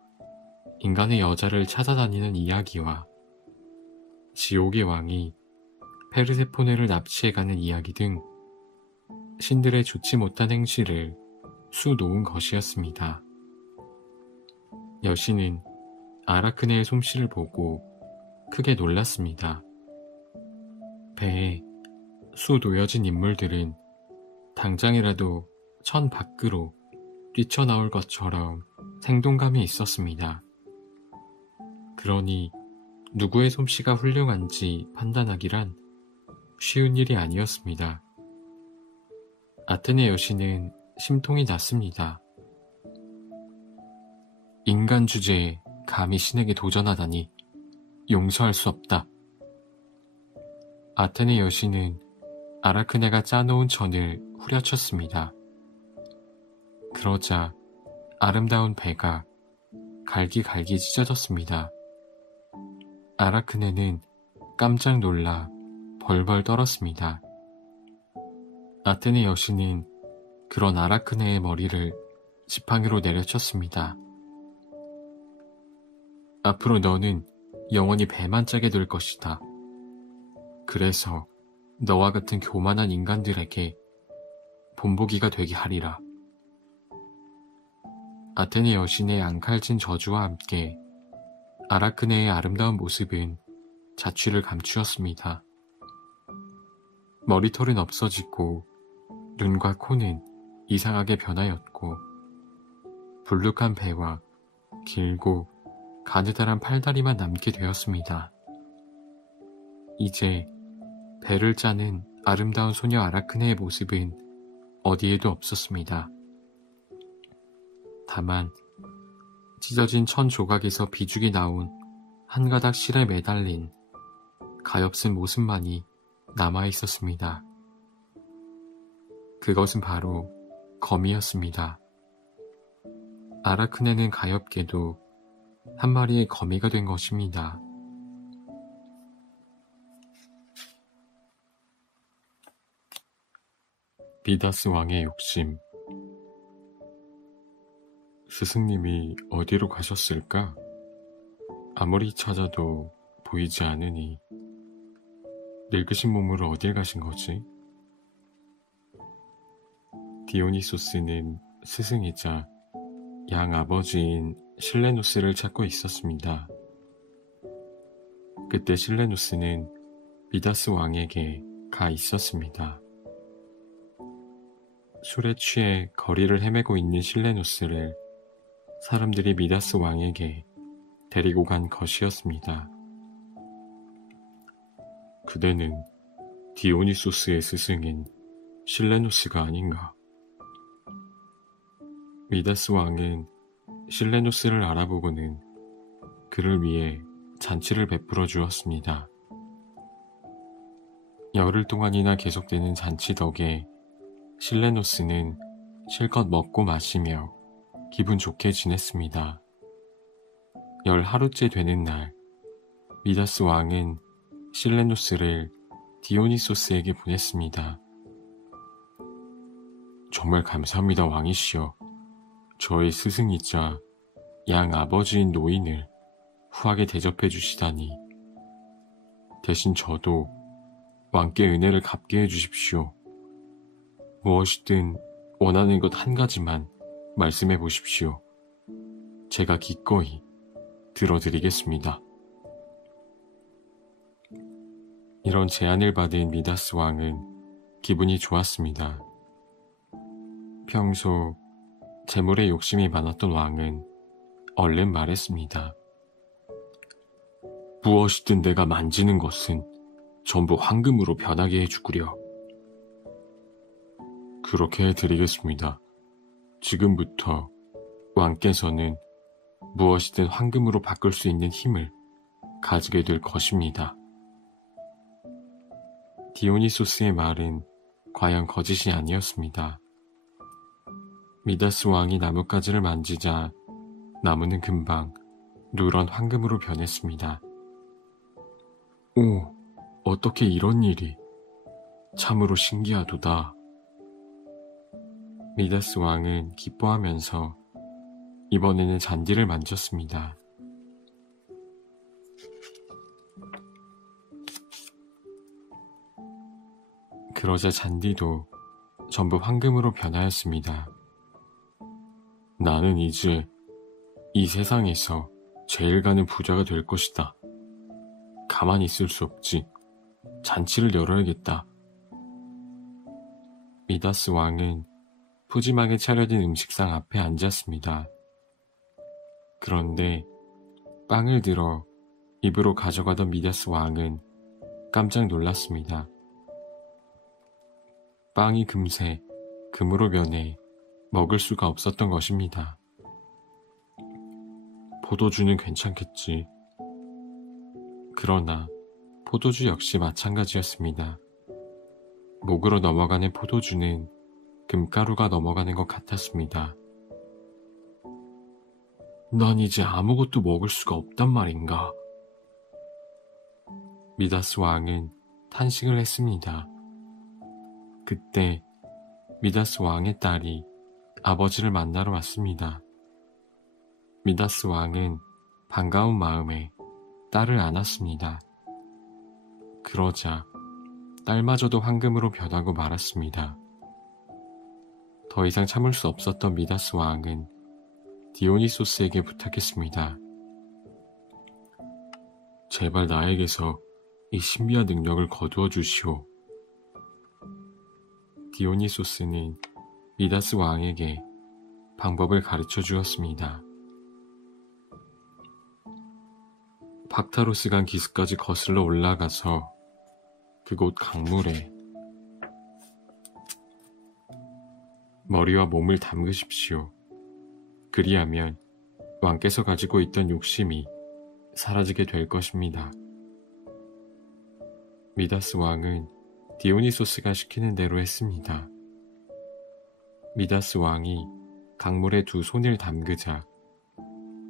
인간의 여자를 찾아다니는 이야기와 지옥의 왕이 페르세포네를 납치해가는 이야기 등 신들의 좋지 못한 행실을 수놓은 것이었습니다. 여신은 아라크네의 솜씨를 보고 크게 놀랐습니다. 배에 수놓여진 인물들은 당장이라도 천 밖으로 뛰쳐나올 것처럼 생동감이 있었습니다. 그러니 누구의 솜씨가 훌륭한지 판단하기란 쉬운 일이 아니었습니다. 아테네 여신은 심통이 났습니다. 인간 주제에 감히 신에게 도전하다니 용서할 수 없다. 아테네 여신은 아라크네가 짜놓은 천을 후려쳤습니다. 그러자 아름다운 배가 갈기갈기 찢어졌습니다. 아라크네는 깜짝 놀라 벌벌 떨었습니다. 아테네 여신은 그런 아라크네의 머리를 지팡이로 내려쳤습니다. 앞으로 너는 영원히 배만 짜게 될 것이다. 그래서 너와 같은 교만한 인간들에게 본보기가 되게 하리라. 아테네 여신의 앙칼진 저주와 함께 아라크네의 아름다운 모습은 자취를 감추었습니다. 머리털은 없어지고 눈과 코는 이상하게 변하였고 불룩한 배와 길고 가느다란 팔다리만 남게 되었습니다. 이제 배를 짜는 아름다운 소녀 아라크네의 모습은 어디에도 없었습니다. 다만 찢어진 천 조각에서 비죽이 나온 한 가닥 실에 매달린 가엾은 모습만이 남아 있었습니다. 그것은 바로 거미였습니다. 아라크네는 가엾게도 한 마리의 거미가 된 것입니다. 미다스 왕의 욕심. 스승님이 어디로 가셨을까? 아무리 찾아도 보이지 않으니 늙으신 몸으로 어딜 가신 거지? 디오니소스는 스승이자 양 아버지인 실레누스를 찾고 있었습니다. 그때 실레누스는 미다스 왕에게 가 있었습니다. 술에 취해 거리를 헤매고 있는 실레누스를 사람들이 미다스 왕에게 데리고 간 것이었습니다. 그대는 디오니소스의 스승인 실레누스가 아닌가? 미다스 왕은 실레누스를 알아보고는 그를 위해 잔치를 베풀어 주었습니다. 열흘 동안이나 계속되는 잔치 덕에 실레누스는 실컷 먹고 마시며 기분 좋게 지냈습니다. 10하루째 되는 날, 미다스 왕은 실레누스를 디오니소스에게 보냈습니다. 정말 감사합니다, 왕이시여. 저의 스승이자 양 아버지인 노인을 후하게 대접해 주시다니. 대신 저도 왕께 은혜를 갚게 해 주십시오. 무엇이든 원하는 것 한 가지만 말씀해 보십시오. 제가 기꺼이 들어드리겠습니다. 이런 제안을 받은 미다스 왕은 기분이 좋았습니다. 평소 재물에 욕심이 많았던 왕은 얼른 말했습니다. 무엇이든 내가 만지는 것은 전부 황금으로 변하게 해주구려. 그렇게 해드리겠습니다. 지금부터 왕께서는 무엇이든 황금으로 바꿀 수 있는 힘을 가지게 될 것입니다. 디오니소스의 말은 과연 거짓이 아니었습니다. 미다스 왕이 나뭇가지를 만지자 나무는 금방 누런 황금으로 변했습니다. 오, 어떻게 이런 일이? 참으로 신기하도다. 미다스 왕은 기뻐하면서 이번에는 잔디를 만졌습니다. 그러자 잔디도 전부 황금으로 변하였습니다. 나는 이제 이 세상에서 제일 가는 부자가 될 것이다. 가만히 있을 수 없지. 잔치를 열어야겠다. 미다스 왕은 푸짐하게 차려진 음식상 앞에 앉았습니다. 그런데 빵을 들어 입으로 가져가던 미다스 왕은 깜짝 놀랐습니다. 빵이 금세 금으로 변해 먹을 수가 없었던 것입니다. 포도주는 괜찮겠지. 그러나 포도주 역시 마찬가지였습니다. 목으로 넘어가는 포도주는 금가루가 넘어가는 것 같았습니다. 난 이제 아무것도 먹을 수가 없단 말인가? 미다스 왕은 탄식을 했습니다. 그때 미다스 왕의 딸이 아버지를 만나러 왔습니다. 미다스 왕은 반가운 마음에 딸을 안았습니다. 그러자 딸마저도 황금으로 변하고 말았습니다. 더 이상 참을 수 없었던 미다스 왕은 디오니소스에게 부탁했습니다. 제발 나에게서 이 신비한 능력을 거두어 주시오. 디오니소스는 미다스 왕에게 방법을 가르쳐 주었습니다. 박타로스강 기슭까지 거슬러 올라가서 그곳 강물에 머리와 몸을 담그십시오. 그리하면 왕께서 가지고 있던 욕심이 사라지게 될 것입니다. 미다스 왕은 디오니소스가 시키는 대로 했습니다. 미다스 왕이 강물에 두 손을 담그자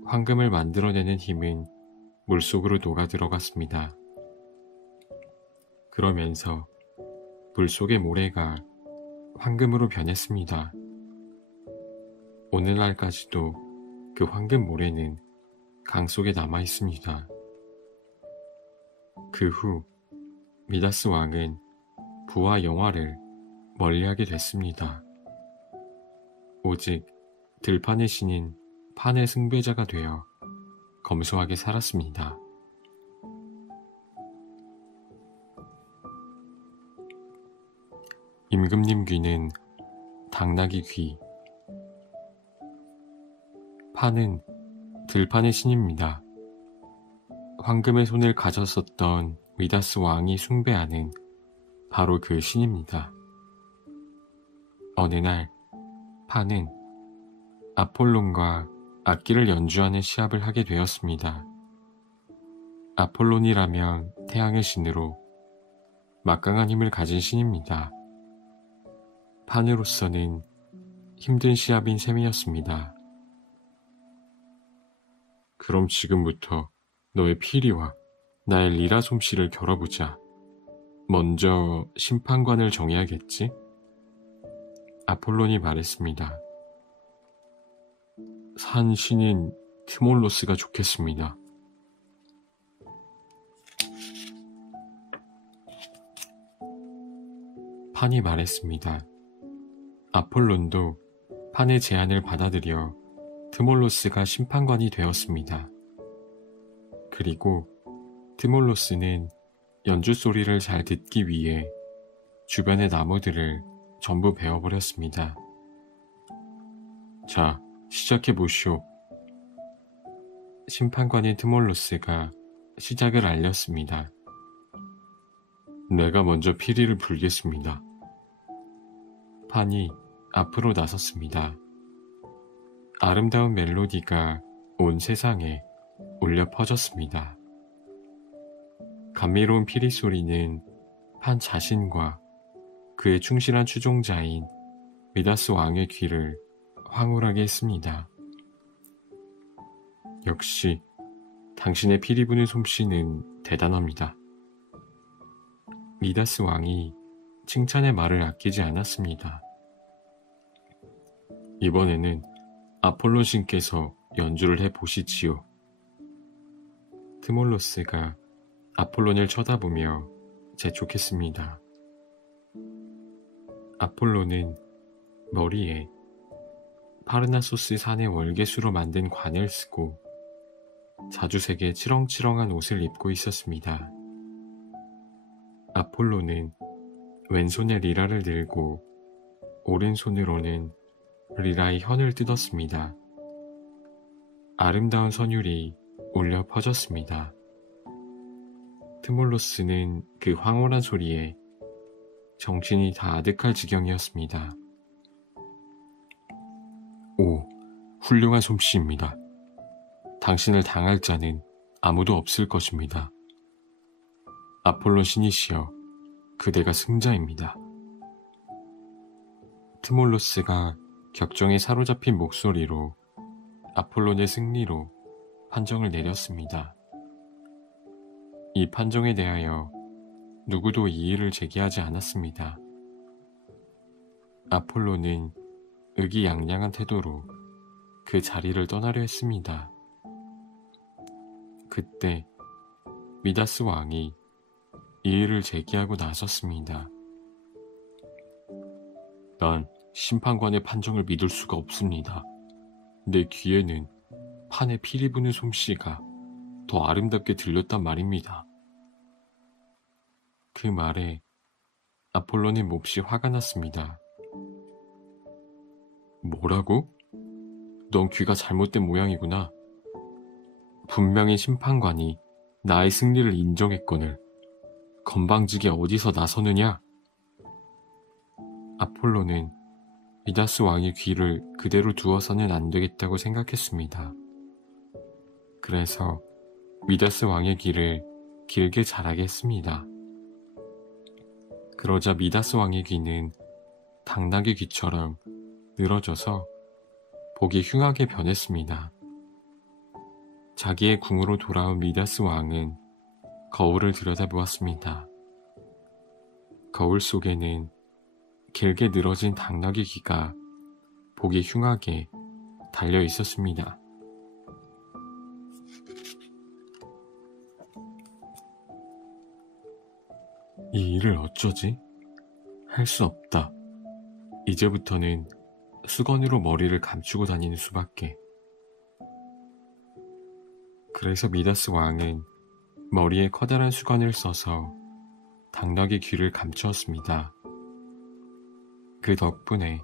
황금을 만들어내는 힘은 물속으로 녹아 들어갔습니다. 그러면서 물속의 모래가 황금으로 변했습니다. 오늘날까지도 그 황금 모래는 강 속에 남아 있습니다. 그 후 미다스 왕은 부와 영화를 멀리하게 됐습니다. 오직 들판의 신인 판의 숭배자가 되어 검소하게 살았습니다. 임금님 귀는 당나귀 귀. 판은 들판의 신입니다. 황금의 손을 가졌었던 미다스 왕이 숭배하는 바로 그 신입니다. 어느 날 판은 아폴론과 악기를 연주하는 시합을 하게 되었습니다. 아폴론이라면 태양의 신으로 막강한 힘을 가진 신입니다. 판으로서는 힘든 시합인 셈이었습니다. 그럼 지금부터 너의 피리와 나의 리라 솜씨를 겨뤄보자. 먼저 심판관을 정해야겠지? 아폴론이 말했습니다. 산 신인 티몰로스가 좋겠습니다. 판이 말했습니다. 아폴론도 판의 제안을 받아들여 트몰로스가 심판관이 되었습니다. 그리고 트몰로스는 연주 소리를 잘 듣기 위해 주변의 나무들을 전부 베어버렸습니다. 자, 시작해보시오. 심판관인 트몰로스가 시작을 알렸습니다. 내가 먼저 피리를 불겠습니다. 판이 앞으로 나섰습니다. 아름다운 멜로디가 온 세상에 울려 퍼졌습니다. 감미로운 피리 소리는 판 자신과 그의 충실한 추종자인 미다스 왕의 귀를 황홀하게 했습니다. 역시 당신의 피리 부는 솜씨는 대단합니다. 미다스 왕이 칭찬의 말을 아끼지 않았습니다. 이번에는 아폴론 신께서 연주를 해보시지요. 트몰로스가 아폴론을 쳐다보며 재촉했습니다. 아폴론은 머리에 파르나소스 산의 월계수로 만든 관을 쓰고 자주색의 치렁치렁한 옷을 입고 있었습니다. 아폴론은 왼손에 리라를 들고 오른손으로는 리라의 현을 뜯었습니다. 아름다운 선율이 울려 퍼졌습니다. 트몰로스는 그 황홀한 소리에 정신이 다 아득할 지경이었습니다. 오, 훌륭한 솜씨입니다. 당신을 당할 자는 아무도 없을 것입니다. 아폴론 신이시여, 그대가 승자입니다. 트몰로스가 격정에 사로잡힌 목소리로 아폴론의 승리로 판정을 내렸습니다. 이 판정에 대하여 누구도 이의를 제기하지 않았습니다. 아폴론은 의기양양한 태도로 그 자리를 떠나려 했습니다. 그때 미다스 왕이 이의를 제기하고 나섰습니다. 난 심판관의 판정을 믿을 수가 없습니다. 내 귀에는 판에 피리 부는 솜씨가 더 아름답게 들렸단 말입니다. 그 말에 아폴론의 몹시 화가 났습니다. 뭐라고? 넌 귀가 잘못된 모양이구나. 분명히 심판관이 나의 승리를 인정했거늘 건방지게 어디서 나서느냐? 아폴론은 미다스 왕의 귀를 그대로 두어서는 안 되겠다고 생각했습니다. 그래서 미다스 왕의 귀를 길게 자라게 했습니다. 그러자 미다스 왕의 귀는 당나귀 귀처럼 늘어져서 보기 흉하게 변했습니다. 자기의 궁으로 돌아온 미다스 왕은 거울을 들여다보았습니다. 거울 속에는 길게 늘어진 당나귀 귀가 보기 흉하게 달려 있었습니다. 이 일을 어쩌지? 할 수 없다. 이제부터는 수건으로 머리를 감추고 다니는 수밖에. 그래서 미다스 왕은 머리에 커다란 수건을 써서 당나귀 귀를 감추었습니다. 그 덕분에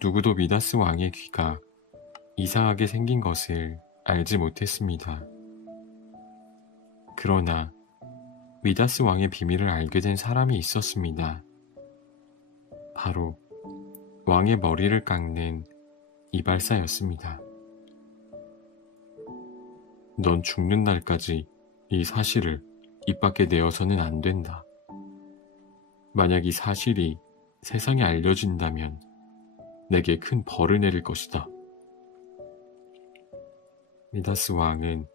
누구도 미다스 왕의 귀가 이상하게 생긴 것을 알지 못했습니다. 그러나 미다스 왕의 비밀을 알게 된 사람이 있었습니다. 바로 왕의 머리를 깎는 이발사였습니다. 넌 죽는 날까지 이 사실을 입 밖에 내어서는 안 된다. 만약 이 사실이 세상에 알려진다면 내게 큰 벌을 내릴 것이다. 미다스 왕은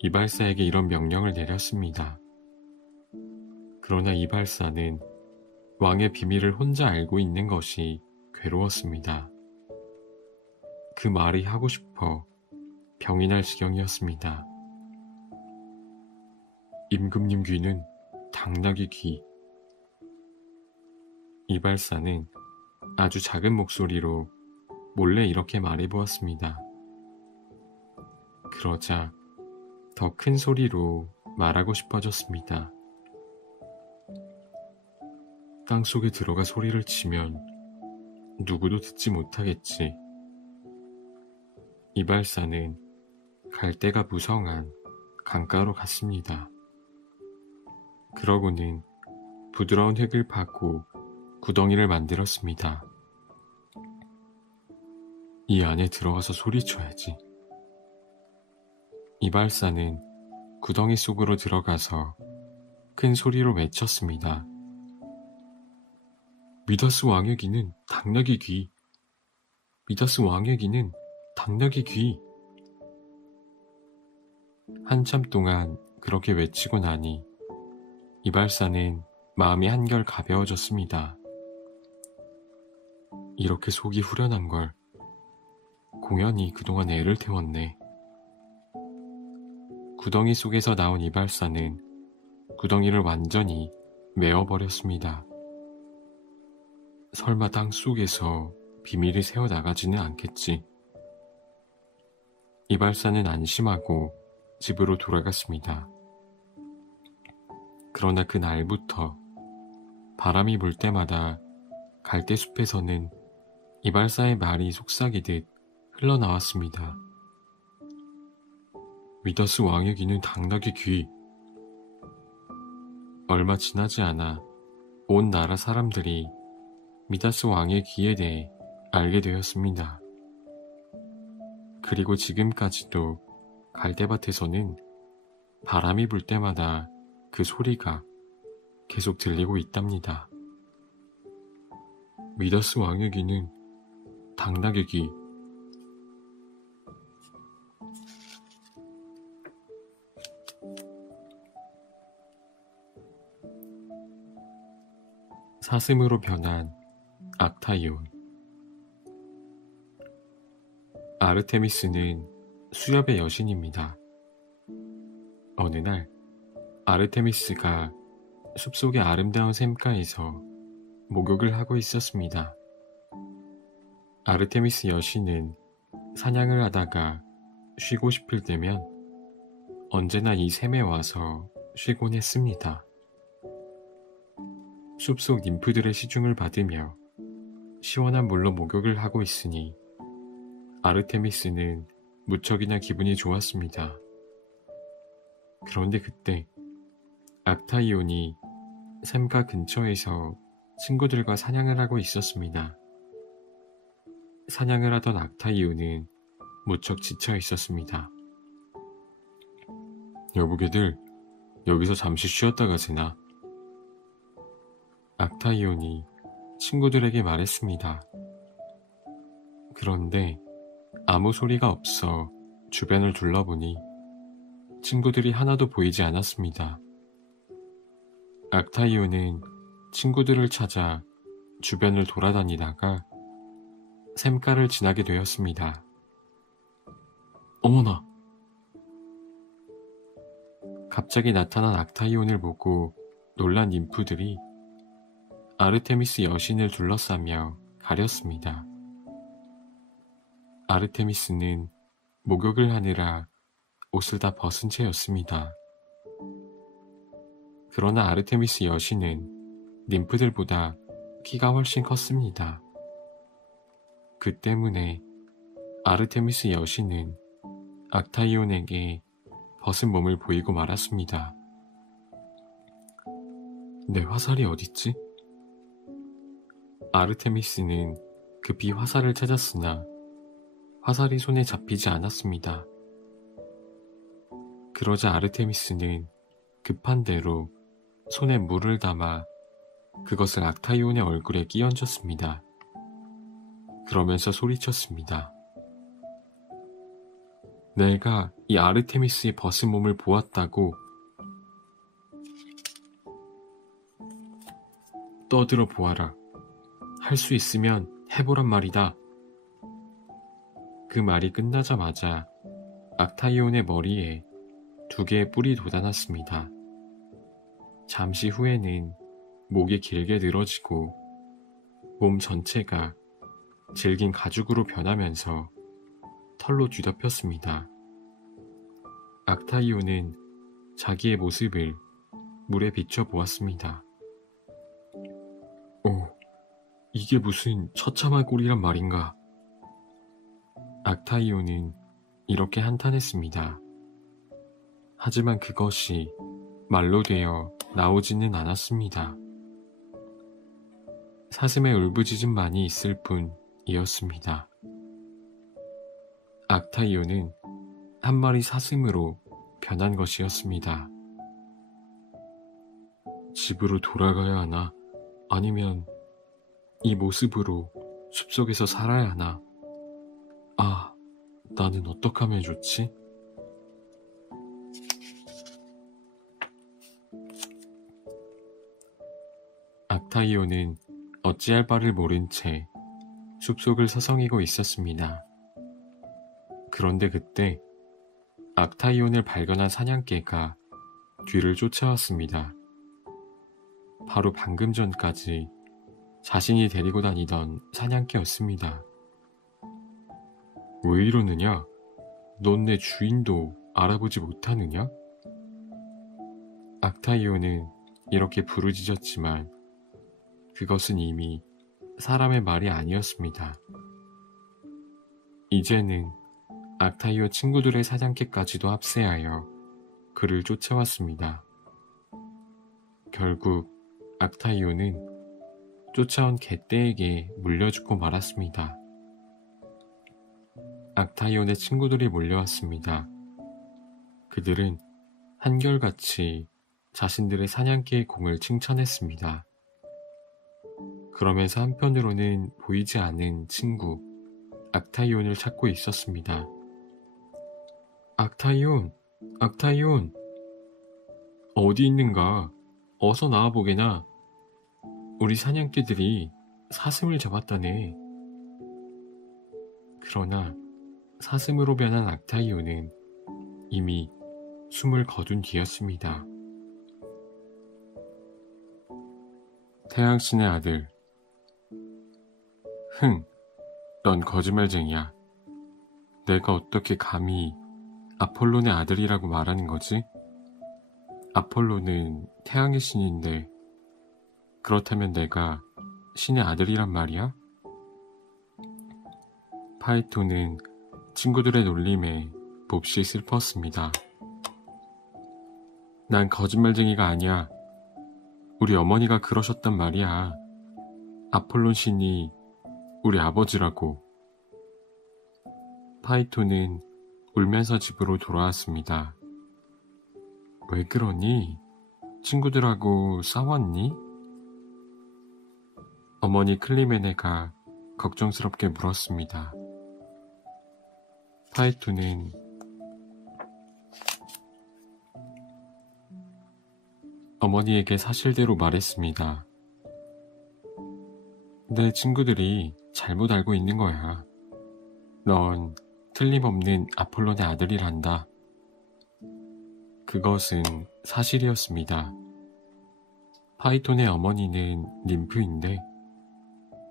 이발사에게 이런 명령을 내렸습니다. 그러나 이발사는 왕의 비밀을 혼자 알고 있는 것이 괴로웠습니다. 그 말이 하고 싶어 병이 날 지경이었습니다. 임금님 귀는 당나귀 귀. 이발사는 아주 작은 목소리로 몰래 이렇게 말해보았습니다. 그러자 더 큰 소리로 말하고 싶어졌습니다. 땅속에 들어가 소리를 치면 누구도 듣지 못하겠지. 이발사는 갈대가 무성한 강가로 갔습니다. 그러고는 부드러운 흙을 파고 구덩이를 만들었습니다. 이 안에 들어가서 소리쳐야지. 이발사는 구덩이 속으로 들어가서 큰 소리로 외쳤습니다. 미다스 왕의 귀는 당나귀 귀. 미다스 왕의 귀는 당나귀 귀. 한참 동안 그렇게 외치고 나니 이발사는 마음이 한결 가벼워졌습니다. 이렇게 속이 후련한 걸 공연히 그동안 애를 태웠네. 구덩이 속에서 나온 이발사는 구덩이를 완전히 메워버렸습니다. 설마 땅 속에서 비밀이 새어나가지는 않겠지. 이발사는 안심하고 집으로 돌아갔습니다. 그러나 그날부터 바람이 불 때마다 갈대숲에서는 이발사의 말이 속삭이듯 흘러나왔습니다. 미다스 왕의 귀는 당나귀 귀. 얼마 지나지 않아 온 나라 사람들이 미다스 왕의 귀에 대해 알게 되었습니다. 그리고 지금까지도 갈대밭에서는 바람이 불 때마다 그 소리가 계속 들리고 있답니다. 미다스 왕의 귀는 당나귀 귀. 사슴으로 변한 악타이온. 아르테미스는 수렵의 여신입니다. 어느 날 아르테미스가 숲속의 아름다운 샘가에서 목욕을 하고 있었습니다. 아르테미스 여신은 사냥을 하다가 쉬고 싶을 때면 언제나 이 샘에 와서 쉬곤 했습니다. 숲속 ним프들의 시중을 받으며 시원한 물로 목욕을 하고 있으니 아르테미스는 무척이나 기분이 좋았습니다. 그런데 그때 악타이온이 샘가 근처에서 친구들과 사냥을 하고 있었습니다. 사냥을 하던 악타이온은 무척 지쳐 있었습니다. 여보게들, 여기서 잠시 쉬었다 가세나. 악타이온이 친구들에게 말했습니다. 그런데 아무 소리가 없어 주변을 둘러보니 친구들이 하나도 보이지 않았습니다. 악타이온은 친구들을 찾아 주변을 돌아다니다가 샘가를 지나게 되었습니다. 어머나! 갑자기 나타난 악타이온을 보고 놀란 ним프들이 아르테미스 여신을 둘러싸며 가렸습니다. 아르테미스는 목욕을 하느라 옷을 다 벗은 채였습니다. 그러나 아르테미스 여신은 ним프들보다 키가 훨씬 컸습니다. 그 때문에 아르테미스 여신은 악타이온에게 벗은 몸을 보이고 말았습니다. 내 화살이 어딨지? 아르테미스는 급히 화살을 찾았으나 화살이 손에 잡히지 않았습니다. 그러자 아르테미스는 급한 대로 손에 물을 담아 그것을 악타이온의 얼굴에 끼얹었습니다. 그러면서 소리쳤습니다. 내가 이 아르테미스의 벗은 몸을 보았다고. 떠들어 보아라. 할 수 있으면 해보란 말이다. 그 말이 끝나자마자 악타이온의 머리에 2개의 뿔이 돋아났습니다. 잠시 후에는 목이 길게 늘어지고 몸 전체가 질긴 가죽으로 변하면서 털로 뒤덮였습니다. 악타이온은 자기의 모습을 물에 비춰보았습니다. 오, 이게 무슨 처참한 꼴이란 말인가? 악타이온은 이렇게 한탄했습니다. 하지만 그것이 말로 되어 나오지는 않았습니다. 사슴의 울부짖음만이 있을 뿐이었습니다. 악타이온은 한 마리 사슴으로 변한 것이었습니다. 집으로 돌아가야 하나? 아니면 이 모습으로 숲속에서 살아야 하나? 아, 나는 어떻게 하면 좋지? 악타이온은 어찌할 바를 모른 채 숲속을 서성이고 있었습니다. 그런데 그때 악타이온을 발견한 사냥개가 뒤를 쫓아왔습니다. 바로 방금 전까지 자신이 데리고 다니던 사냥개였습니다. 왜 이러느냐? 넌 내 주인도 알아보지 못하느냐? 악타이온은 이렇게 부르짖었지만 그것은 이미 사람의 말이 아니었습니다. 이제는 악타이온 친구들의 사냥개까지도 합세하여 그를 쫓아왔습니다. 결국 악타이온은 쫓아온 개떼에게 물려 죽고 말았습니다. 악타이온의 친구들이 몰려왔습니다. 그들은 한결같이 자신들의 사냥개의 공을 칭찬했습니다. 그러면서 한편으로는 보이지 않은 친구 악타이온을 찾고 있었습니다. 악타이온, 악타이온, 어디 있는가? 어서 나와보게나. 우리 사냥개들이 사슴을 잡았다네. 그러나 사슴으로 변한 악타이온은 이미 숨을 거둔 뒤였습니다. 태양신의 아들. 넌 거짓말쟁이야. 내가 어떻게 감히 아폴론의 아들이라고 말하는 거지? 아폴론은 태양의 신인데 그렇다면 내가 신의 아들이란 말이야? 파이톤은 친구들의 놀림에 몹시 슬펐습니다. 난 거짓말쟁이가 아니야. 우리 어머니가 그러셨단 말이야. 아폴론 신이 우리 아버지라고. 파이톤은 울면서 집으로 돌아왔습니다. 왜 그러니? 친구들하고 싸웠니? 어머니 클리메네가 걱정스럽게 물었습니다. 파이톤은 어머니에게 사실대로 말했습니다. 내 친구들이 잘못 알고 있는 거야. 넌 틀림없는 아폴론의 아들이란다. 그것은 사실이었습니다. 파이톤의 어머니는 ним프인데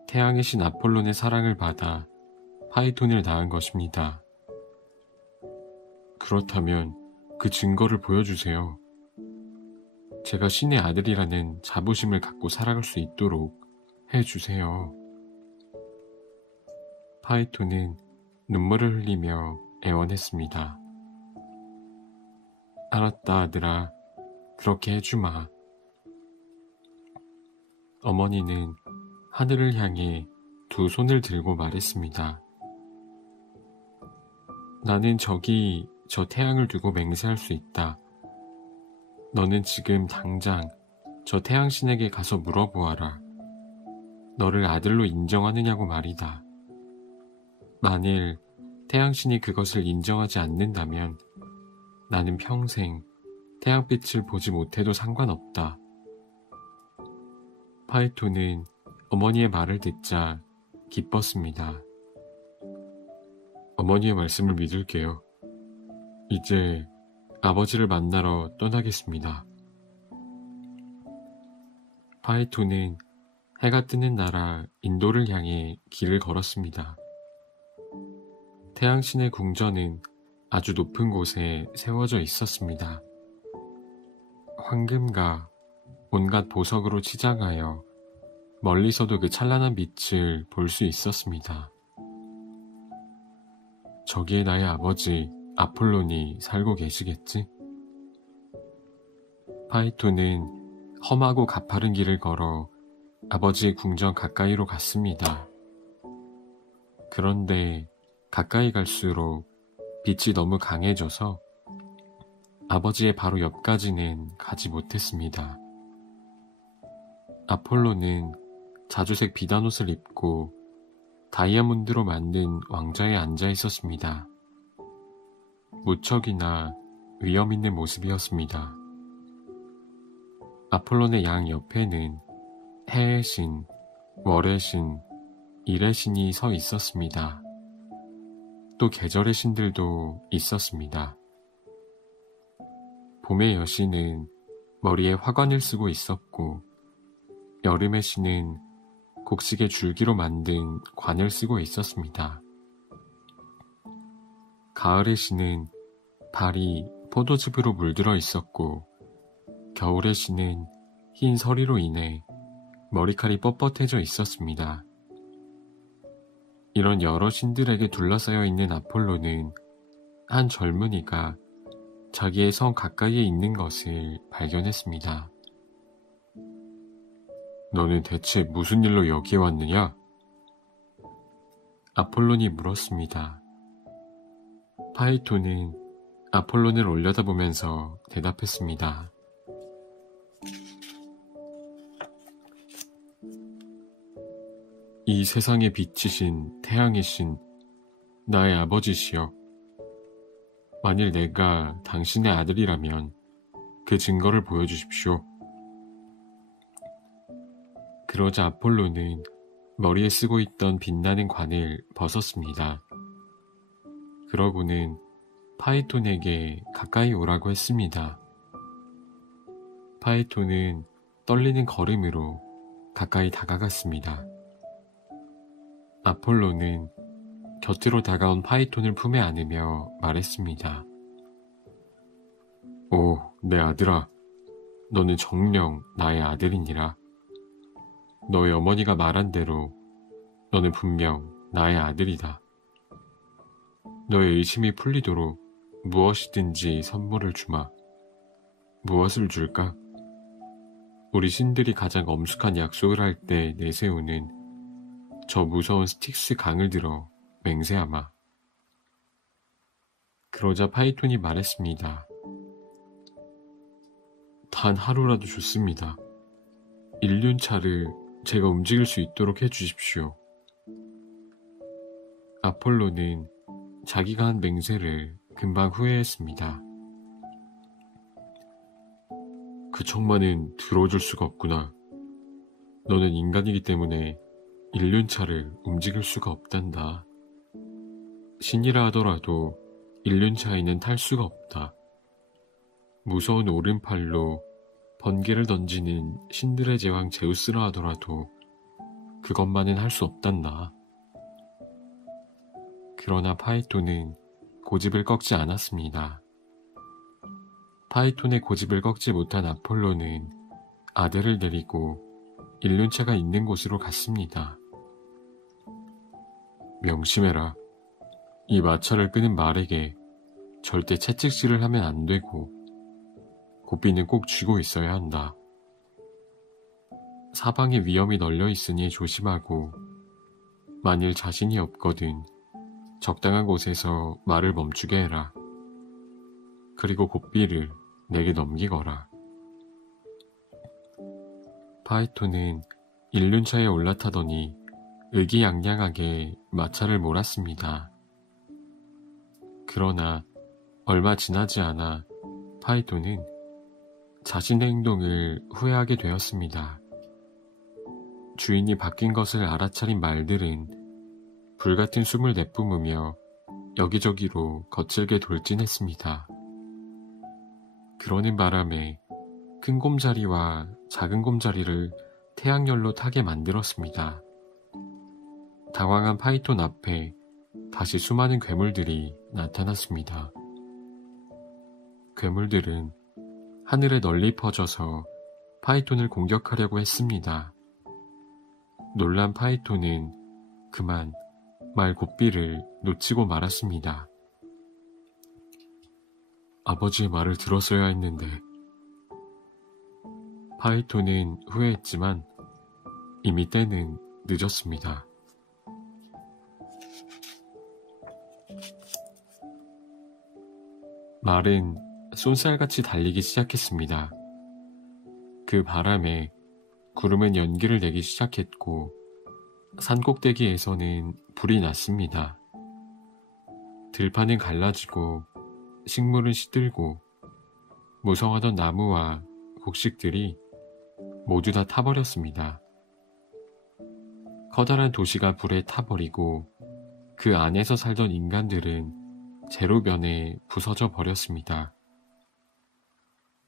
태양의 신 아폴론의 사랑을 받아 파이톤을 낳은 것입니다. 그렇다면 그 증거를 보여주세요. 제가 신의 아들이라는 자부심을 갖고 살아갈 수 있도록 해주세요. 파이톤은 눈물을 흘리며 애원했습니다. 알았다, 아들아. 그렇게 해주마. 어머니는 하늘을 향해 두 손을 들고 말했습니다. 나는 저기 저 태양을 두고 맹세할 수 있다. 너는 지금 당장 저 태양신에게 가서 물어보아라. 너를 아들로 인정하느냐고 말이다. 만일 태양신이 그것을 인정하지 않는다면 나는 평생 태양빛을 보지 못해도 상관없다. 파이톤은 어머니의 말을 듣자 기뻤습니다. 어머니의 말씀을 믿을게요. 이제 아버지를 만나러 떠나겠습니다. 파이톤은 해가 뜨는 나라 인도를 향해 길을 걸었습니다. 태양신의 궁전은 아주 높은 곳에 세워져 있었습니다. 황금과 온갖 보석으로 치장하여 멀리서도 그 찬란한 빛을 볼 수 있었습니다. 저기에 나의 아버지 아폴론이 살고 계시겠지? 파이톤은 험하고 가파른 길을 걸어 아버지의 궁전 가까이로 갔습니다. 그런데 가까이 갈수록 빛이 너무 강해져서 아버지의 바로 옆까지는 가지 못했습니다. 아폴로는 자주색 비단옷을 입고 다이아몬드로 만든 왕좌에 앉아 있었습니다. 무척이나 위험 있는 모습이었습니다. 아폴론의 양 옆에는 해의 신, 월의 신, 일의 신이 서 있었습니다. 또 계절의 신들도 있었습니다. 봄의 여신은 머리에 화관을 쓰고 있었고, 여름의 신은 곡식의 줄기로 만든 관을 쓰고 있었습니다. 가을의 신은 발이 포도즙으로 물들어 있었고, 겨울의 신은 흰 서리로 인해 머리칼이 뻣뻣해져 있었습니다. 이런 여러 신들에게 둘러싸여 있는 아폴로는 한 젊은이가 자기의 성 가까이에 있는 것을 발견했습니다. 너는 대체 무슨 일로 여기에 왔느냐? 아폴론이 물었습니다. 파이톤은 아폴론을 올려다보면서 대답했습니다. 이 세상의 빛이신 태양의 신, 나의 아버지시여. 만일 내가 당신의 아들이라면 그 증거를 보여주십시오. 그러자 아폴로는 머리에 쓰고 있던 빛나는 관을 벗었습니다. 그러고는 파이톤에게 가까이 오라고 했습니다. 파이톤은 떨리는 걸음으로 가까이 다가갔습니다. 아폴로는 곁으로 다가온 파이톤을 품에 안으며 말했습니다. 오, 내 아들아, 너는 정녕 나의 아들이니라. 너의 어머니가 말한 대로 너는 분명 나의 아들이다. 너의 의심이 풀리도록 무엇이든지 선물을 주마. 무엇을 줄까? 우리 신들이 가장 엄숙한 약속을 할 때 내세우는 저 무서운 스틱스 강을 들어 맹세하마. 그러자 파이톤이 말했습니다. 단 하루라도 좋습니다. 1년차를 제가 움직일 수 있도록 해주십시오. 아폴로는 자기가 한 맹세를 금방 후회했습니다. 그 청만은 들어줄 수가 없구나. 너는 인간이기 때문에 1년차를 움직일 수가 없단다. 신이라 하더라도 1년차에는 탈 수가 없다. 무서운 오른팔로 번개를 던지는 신들의 제왕 제우스라 하더라도 그것만은 할 수 없단다. 그러나 파이톤은 고집을 꺾지 않았습니다. 파이톤의 고집을 꺾지 못한 아폴로는 아들을 데리고 일륜차가 있는 곳으로 갔습니다. 명심해라. 이 마차를 끄는 말에게 절대 채찍질을 하면 안 되고 고삐는 꼭 쥐고 있어야 한다. 사방에 위험이 널려 있으니 조심하고 만일 자신이 없거든 적당한 곳에서 말을 멈추게 해라. 그리고 고삐를 내게 넘기거라. 파이톤은 일륜차에 올라타더니 의기양양하게 마차를 몰았습니다. 그러나 얼마 지나지 않아 파이톤은 자신의 행동을 후회하게 되었습니다. 주인이 바뀐 것을 알아차린 말들은 불같은 숨을 내뿜으며 여기저기로 거칠게 돌진했습니다. 그러는 바람에 큰 곰자리와 작은 곰자리를 태양열로 타게 만들었습니다. 당황한 파이톤 앞에 다시 수많은 괴물들이 나타났습니다. 괴물들은 하늘에 널리 퍼져서 파이톤을 공격하려고 했습니다. 놀란 파이톤은 그만 말 고삐를 놓치고 말았습니다. 아버지의 말을 들었어야 했는데. 파이톤은 후회했지만 이미 때는 늦었습니다. 말은 쏜살같이 달리기 시작했습니다. 그 바람에 구름은 연기를 내기 시작했고 산꼭대기에서는 불이 났습니다. 들판은 갈라지고 식물은 시들고 무성하던 나무와 곡식들이 모두 다 타버렸습니다. 커다란 도시가 불에 타버리고 그 안에서 살던 인간들은 재로 변해 부서져 버렸습니다.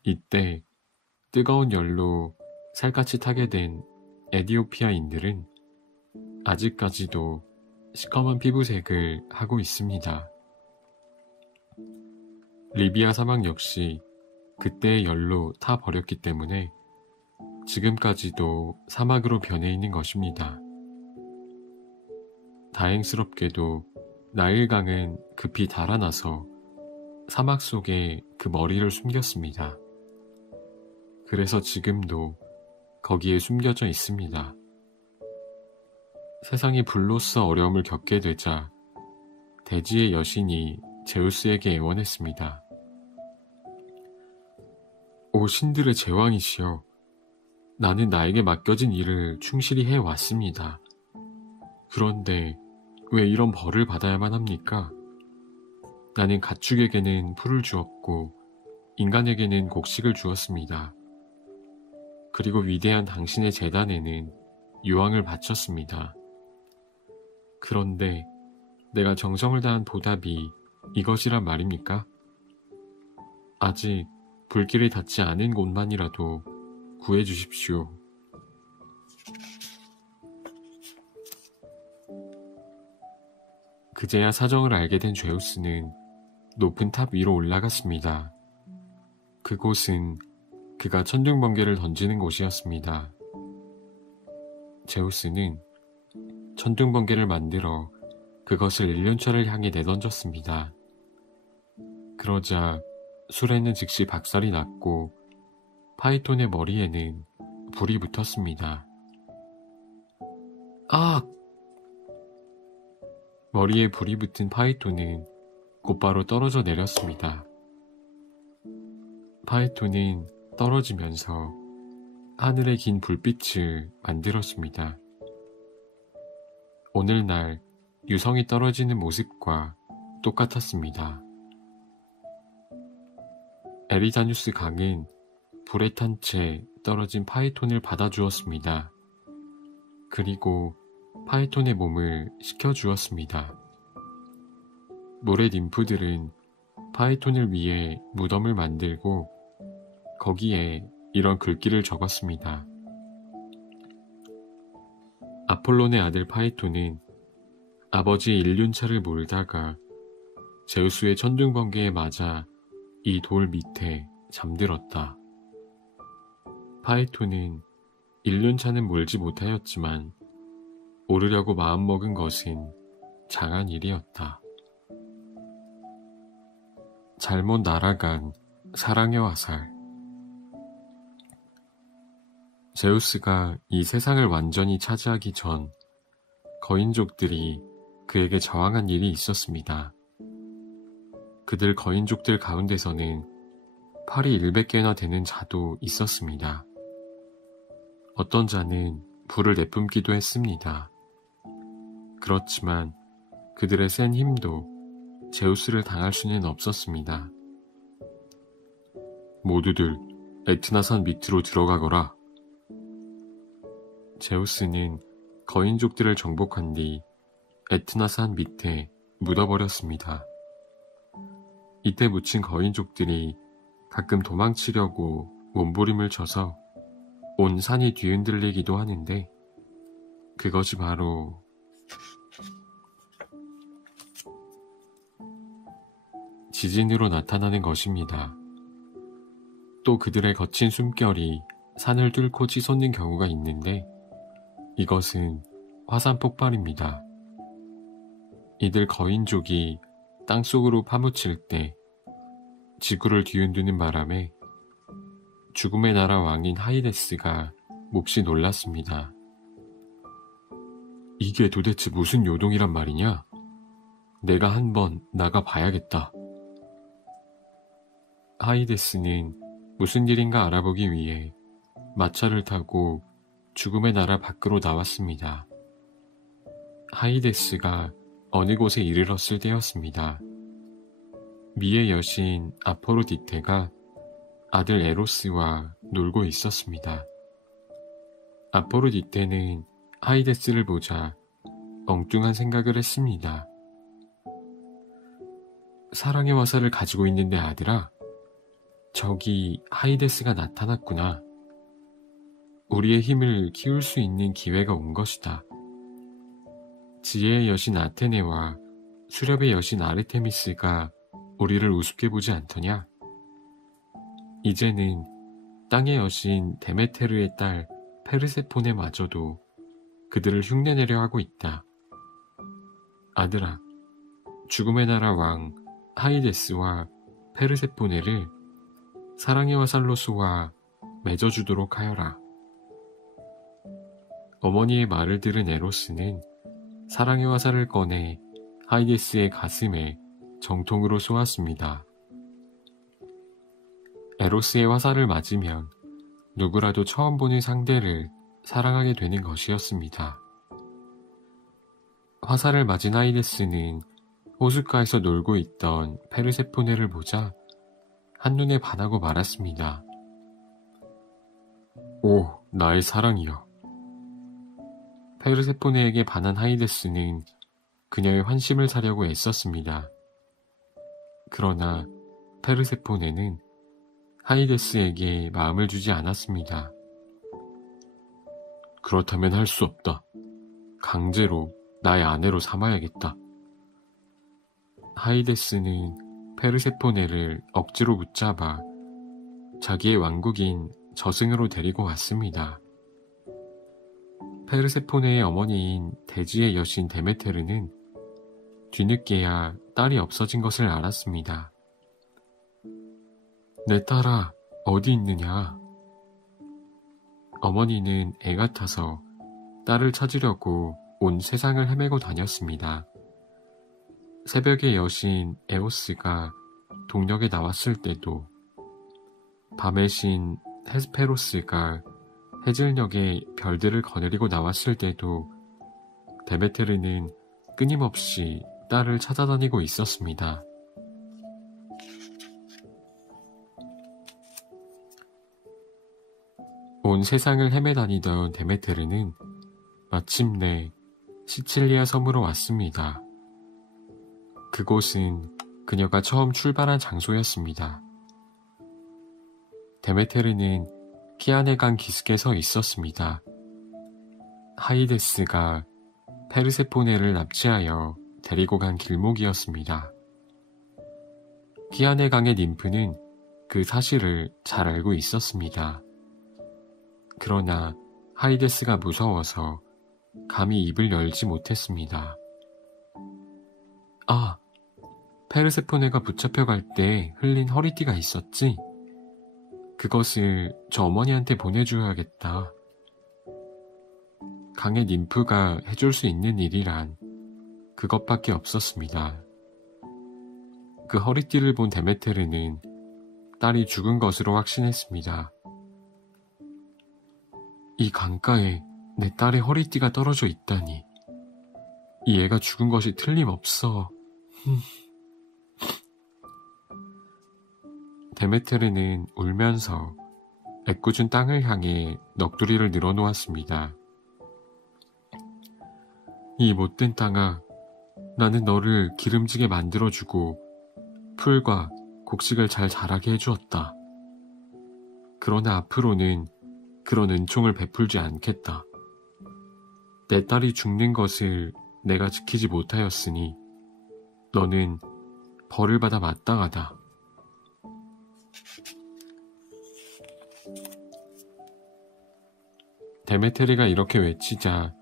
이때 뜨거운 열로 살갗이 타게 된 에디오피아인들은 아직까지도 시커먼 피부색을 하고 있습니다. 리비아 사막 역시 그때의 열로 타버렸기 때문에 지금까지도 사막으로 변해 있는 것입니다. 다행스럽게도 나일강은 급히 달아나서 사막 속에 그 머리를 숨겼습니다. 그래서 지금도 거기에 숨겨져 있습니다. 세상이 불로써 어려움을 겪게 되자 대지의 여신이 제우스에게 애원했습니다. 오 신들의 제왕이시여, 나는 나에게 맡겨진 일을 충실히 해왔습니다. 그런데 왜 이런 벌을 받아야만 합니까? 나는 가축에게는 풀을 주었고 인간에게는 곡식을 주었습니다. 그리고 위대한 당신의 제단에는 유황을 바쳤습니다. 그런데 내가 정성을 다한 보답이 이것이란 말입니까? 아직 불길이 닿지 않은 곳만이라도 구해주십시오. 그제야 사정을 알게 된 제우스는 높은 탑 위로 올라갔습니다. 그곳은 그가 천둥번개를 던지는 곳이었습니다. 제우스는 천둥번개를 만들어 그것을 일륜차를 향해 내던졌습니다. 그러자 술에는 즉시 박살이 났고 파이톤의 머리에는 불이 붙었습니다. 아! 머리에 불이 붙은 파이톤은 곧바로 떨어져 내렸습니다. 파이톤은 떨어지면서 하늘에 긴 불빛을 만들었습니다. 오늘날 유성이 떨어지는 모습과 똑같았습니다. 에리다뉴스 강은 불에 탄 채 떨어진 파이톤을 받아주었습니다. 그리고 파이톤의 몸을 식혀주었습니다. 모래 ним프들은 파이톤을 위해 무덤을 만들고 거기에 이런 글귀를 적었습니다. 아폴론의 아들 파이톤은 아버지의 일륜차를 몰다가 제우스의 천둥번개에 맞아 이 돌 밑에 잠들었다. 파이톤은 일륜차는 몰지 못하였지만 오르려고 마음먹은 것은 장한 일이었다. 잘못 날아간 사랑의 화살. 제우스가 이 세상을 완전히 차지하기 전 거인족들이 그에게 저항한 일이 있었습니다. 그들 거인족들 가운데서는 팔이 100개나 되는 자도 있었습니다. 어떤 자는 불을 내뿜기도 했습니다. 그렇지만 그들의 센 힘도 제우스를 당할 수는 없었습니다. 모두들 에트나산 밑으로 들어가거라. 제우스는 거인족들을 정복한 뒤 에트나산 밑에 묻어버렸습니다. 이때 묻힌 거인족들이 가끔 도망치려고 몸부림을 쳐서 온 산이 뒤흔들리기도 하는데 그것이 바로 지진으로 나타나는 것입니다. 또 그들의 거친 숨결이 산을 뚫고 치솟는 경우가 있는데 이것은 화산 폭발입니다. 이들 거인족이 땅속으로 파묻힐 때 지구를 뒤흔드는 바람에 죽음의 나라 왕인 하이데스가 몹시 놀랐습니다. 이게 도대체 무슨 요동이란 말이냐? 내가 한번 나가 봐야겠다. 하이데스는 무슨 일인가 알아보기 위해 마차를 타고 죽음의 나라 밖으로 나왔습니다. 하이데스가 어느 곳에 이르렀을 때였습니다. 미의 여신 아포로디테가 아들 에로스와 놀고 있었습니다. 아포로디테는 하이데스를 보자 엉뚱한 생각을 했습니다. 사랑의 화살을 가지고 있는데 아들아, 저기 하이데스가 나타났구나. 우리의 힘을 키울 수 있는 기회가 온 것이다. 지혜의 여신 아테네와 수렵의 여신 아르테미스가 우리를 우습게 보지 않더냐? 이제는 땅의 여신 데메테르의 딸 페르세포네마저도 그들을 흉내내려 하고 있다. 아들아, 죽음의 나라 왕 하이데스와 페르세포네를 사랑의 화살로 쏘아 맺어주도록 하여라. 어머니의 말을 들은 에로스는 사랑의 화살을 꺼내 하이데스의 가슴에 정통으로 쏘았습니다. 에로스의 화살을 맞으면 누구라도 처음 보는 상대를 사랑하게 되는 것이었습니다. 화살을 맞은 하이데스는 호숫가에서 놀고 있던 페르세포네를 보자 한눈에 반하고 말았습니다. 오, 나의 사랑이여. 페르세포네에게 반한 하이데스는 그녀의 환심을 사려고 애썼습니다. 그러나 페르세포네는 하이데스에게 마음을 주지 않았습니다. 그렇다면 할 수 없다. 강제로 나의 아내로 삼아야겠다. 하이데스는 페르세포네를 억지로 붙잡아 자기의 왕국인 저승으로 데리고 왔습니다. 페르세포네의 어머니인 대지의 여신 데메테르는 뒤늦게야 딸이 없어진 것을 알았습니다. 내 딸아, 어디 있느냐? 어머니는 애가 타서 딸을 찾으려고 온 세상을 헤매고 다녔습니다. 새벽의 여신 에오스가 동력에 나왔을 때도, 밤의 신 헤스페로스가 해질녘에 별들을 거느리고 나왔을 때도 데메테르는 끊임없이 딸을 찾아다니고 있었습니다. 온 세상을 헤매다니던 데메테르는 마침내 시칠리아 섬으로 왔습니다. 그곳은 그녀가 처음 출발한 장소였습니다. 데메테르는 키아네강 기슭에 서 있었습니다. 하이데스가 페르세포네를 납치하여 데리고 간 길목이었습니다. 키아네강의 ним프는 그 사실을 잘 알고 있었습니다. 그러나 하이데스가 무서워서 감히 입을 열지 못했습니다. 아, 페르세포네가 붙잡혀갈 때 흘린 허리띠가 있었지? 그것을 저 어머니한테 보내줘야겠다. 강의 ним프가 해줄 수 있는 일이란 그것밖에 없었습니다. 그 허리띠를 본 데메테르는 딸이 죽은 것으로 확신했습니다. 이 강가에 내 딸의 허리띠가 떨어져 있다니. 이 애가 죽은 것이 틀림없어. 데메테르는 울면서 애꿎은 땅을 향해 넋두리를 늘어놓았습니다. 이 못된 땅아, 나는 너를 기름지게 만들어주고 풀과 곡식을 잘 자라게 해주었다. 그러나 앞으로는 그런 은총을 베풀지 않겠다. 내 딸이 죽는 것을 내가 지키지 못하였으니 너는 벌을 받아 마땅하다. 데메테르가 이렇게 외치자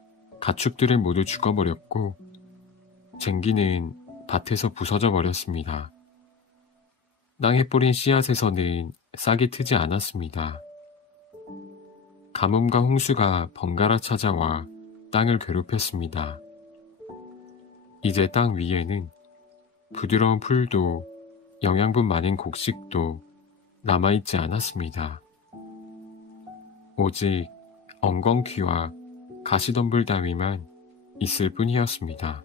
가축들은 모두 죽어버렸고 쟁기는 밭에서 부서져 버렸습니다. 땅에 뿌린 씨앗에서는 싹이 트지 않았습니다. 가뭄과 홍수가 번갈아 찾아와 땅을 괴롭혔습니다. 이제 땅 위에는 부드러운 풀도 영양분 많은 곡식도 남아있지 않았습니다. 오직 엉겅퀴와 가시덤불 따위만 있을 뿐이었습니다.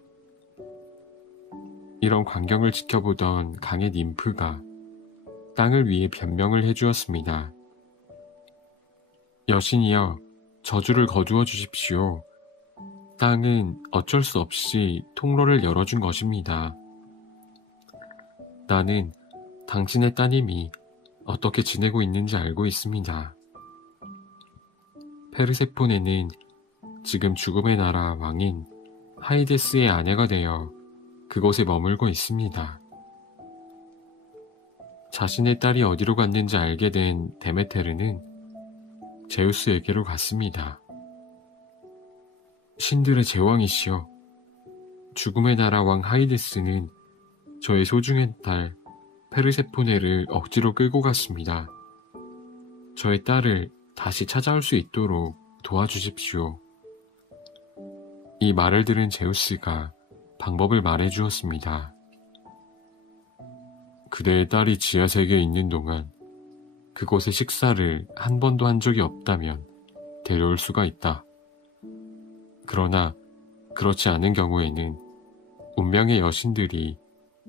이런 광경을 지켜보던 강의 ним프가 땅을 위해 변명을 해주었습니다. 여신이여, 저주를 거두어 주십시오. 땅은 어쩔 수 없이 통로를 열어준 것입니다. 나는 당신의 따님이 어떻게 지내고 있는지 알고 있습니다. 페르세포네는 지금 죽음의 나라 왕인 하이데스의 아내가 되어 그곳에 머물고 있습니다. 자신의 딸이 어디로 갔는지 알게 된 데메테르는 제우스에게로 갔습니다. 신들의 제왕이시여, 죽음의 나라 왕 하이데스는 저의 소중한 딸 페르세포네를 억지로 끌고 갔습니다. 저의 딸을 다시 찾아올 수 있도록 도와주십시오. 이 말을 들은 제우스가 방법을 말해주었습니다. 그대의 딸이 지하세계에 있는 동안 그곳에 식사를 한 번도 한 적이 없다면 데려올 수가 있다. 그러나 그렇지 않은 경우에는 운명의 여신들이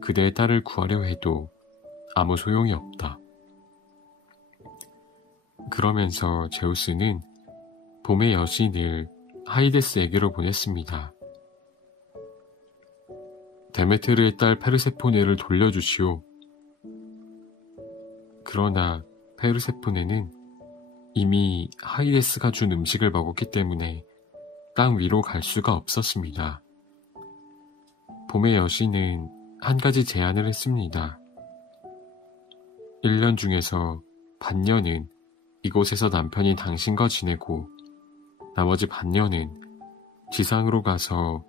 그대의 딸을 구하려 해도 아무 소용이 없다. 그러면서 제우스는 봄의 여신을 하이데스에게로 보냈습니다. 데메테르의 딸 페르세포네를 돌려주시오. 그러나 페르세포네는 이미 하이데스가 준 음식을 먹었기 때문에 땅 위로 갈 수가 없었습니다. 봄의 여신은 한 가지 제안을 했습니다. 1년 중에서 반년은 이곳에서 남편인 당신과 지내고 나머지 반년은 지상으로 가서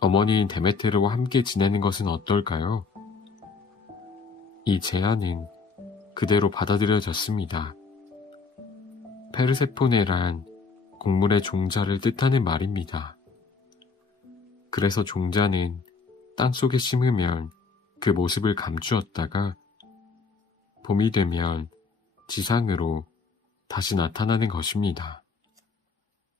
어머니인 데메테르와 함께 지내는 것은 어떨까요? 이 제안은 그대로 받아들여졌습니다. 페르세포네란 곡물의 종자를 뜻하는 말입니다. 그래서 종자는 땅속에 심으면 그 모습을 감추었다가 봄이 되면 지상으로 다시 나타나는 것입니다.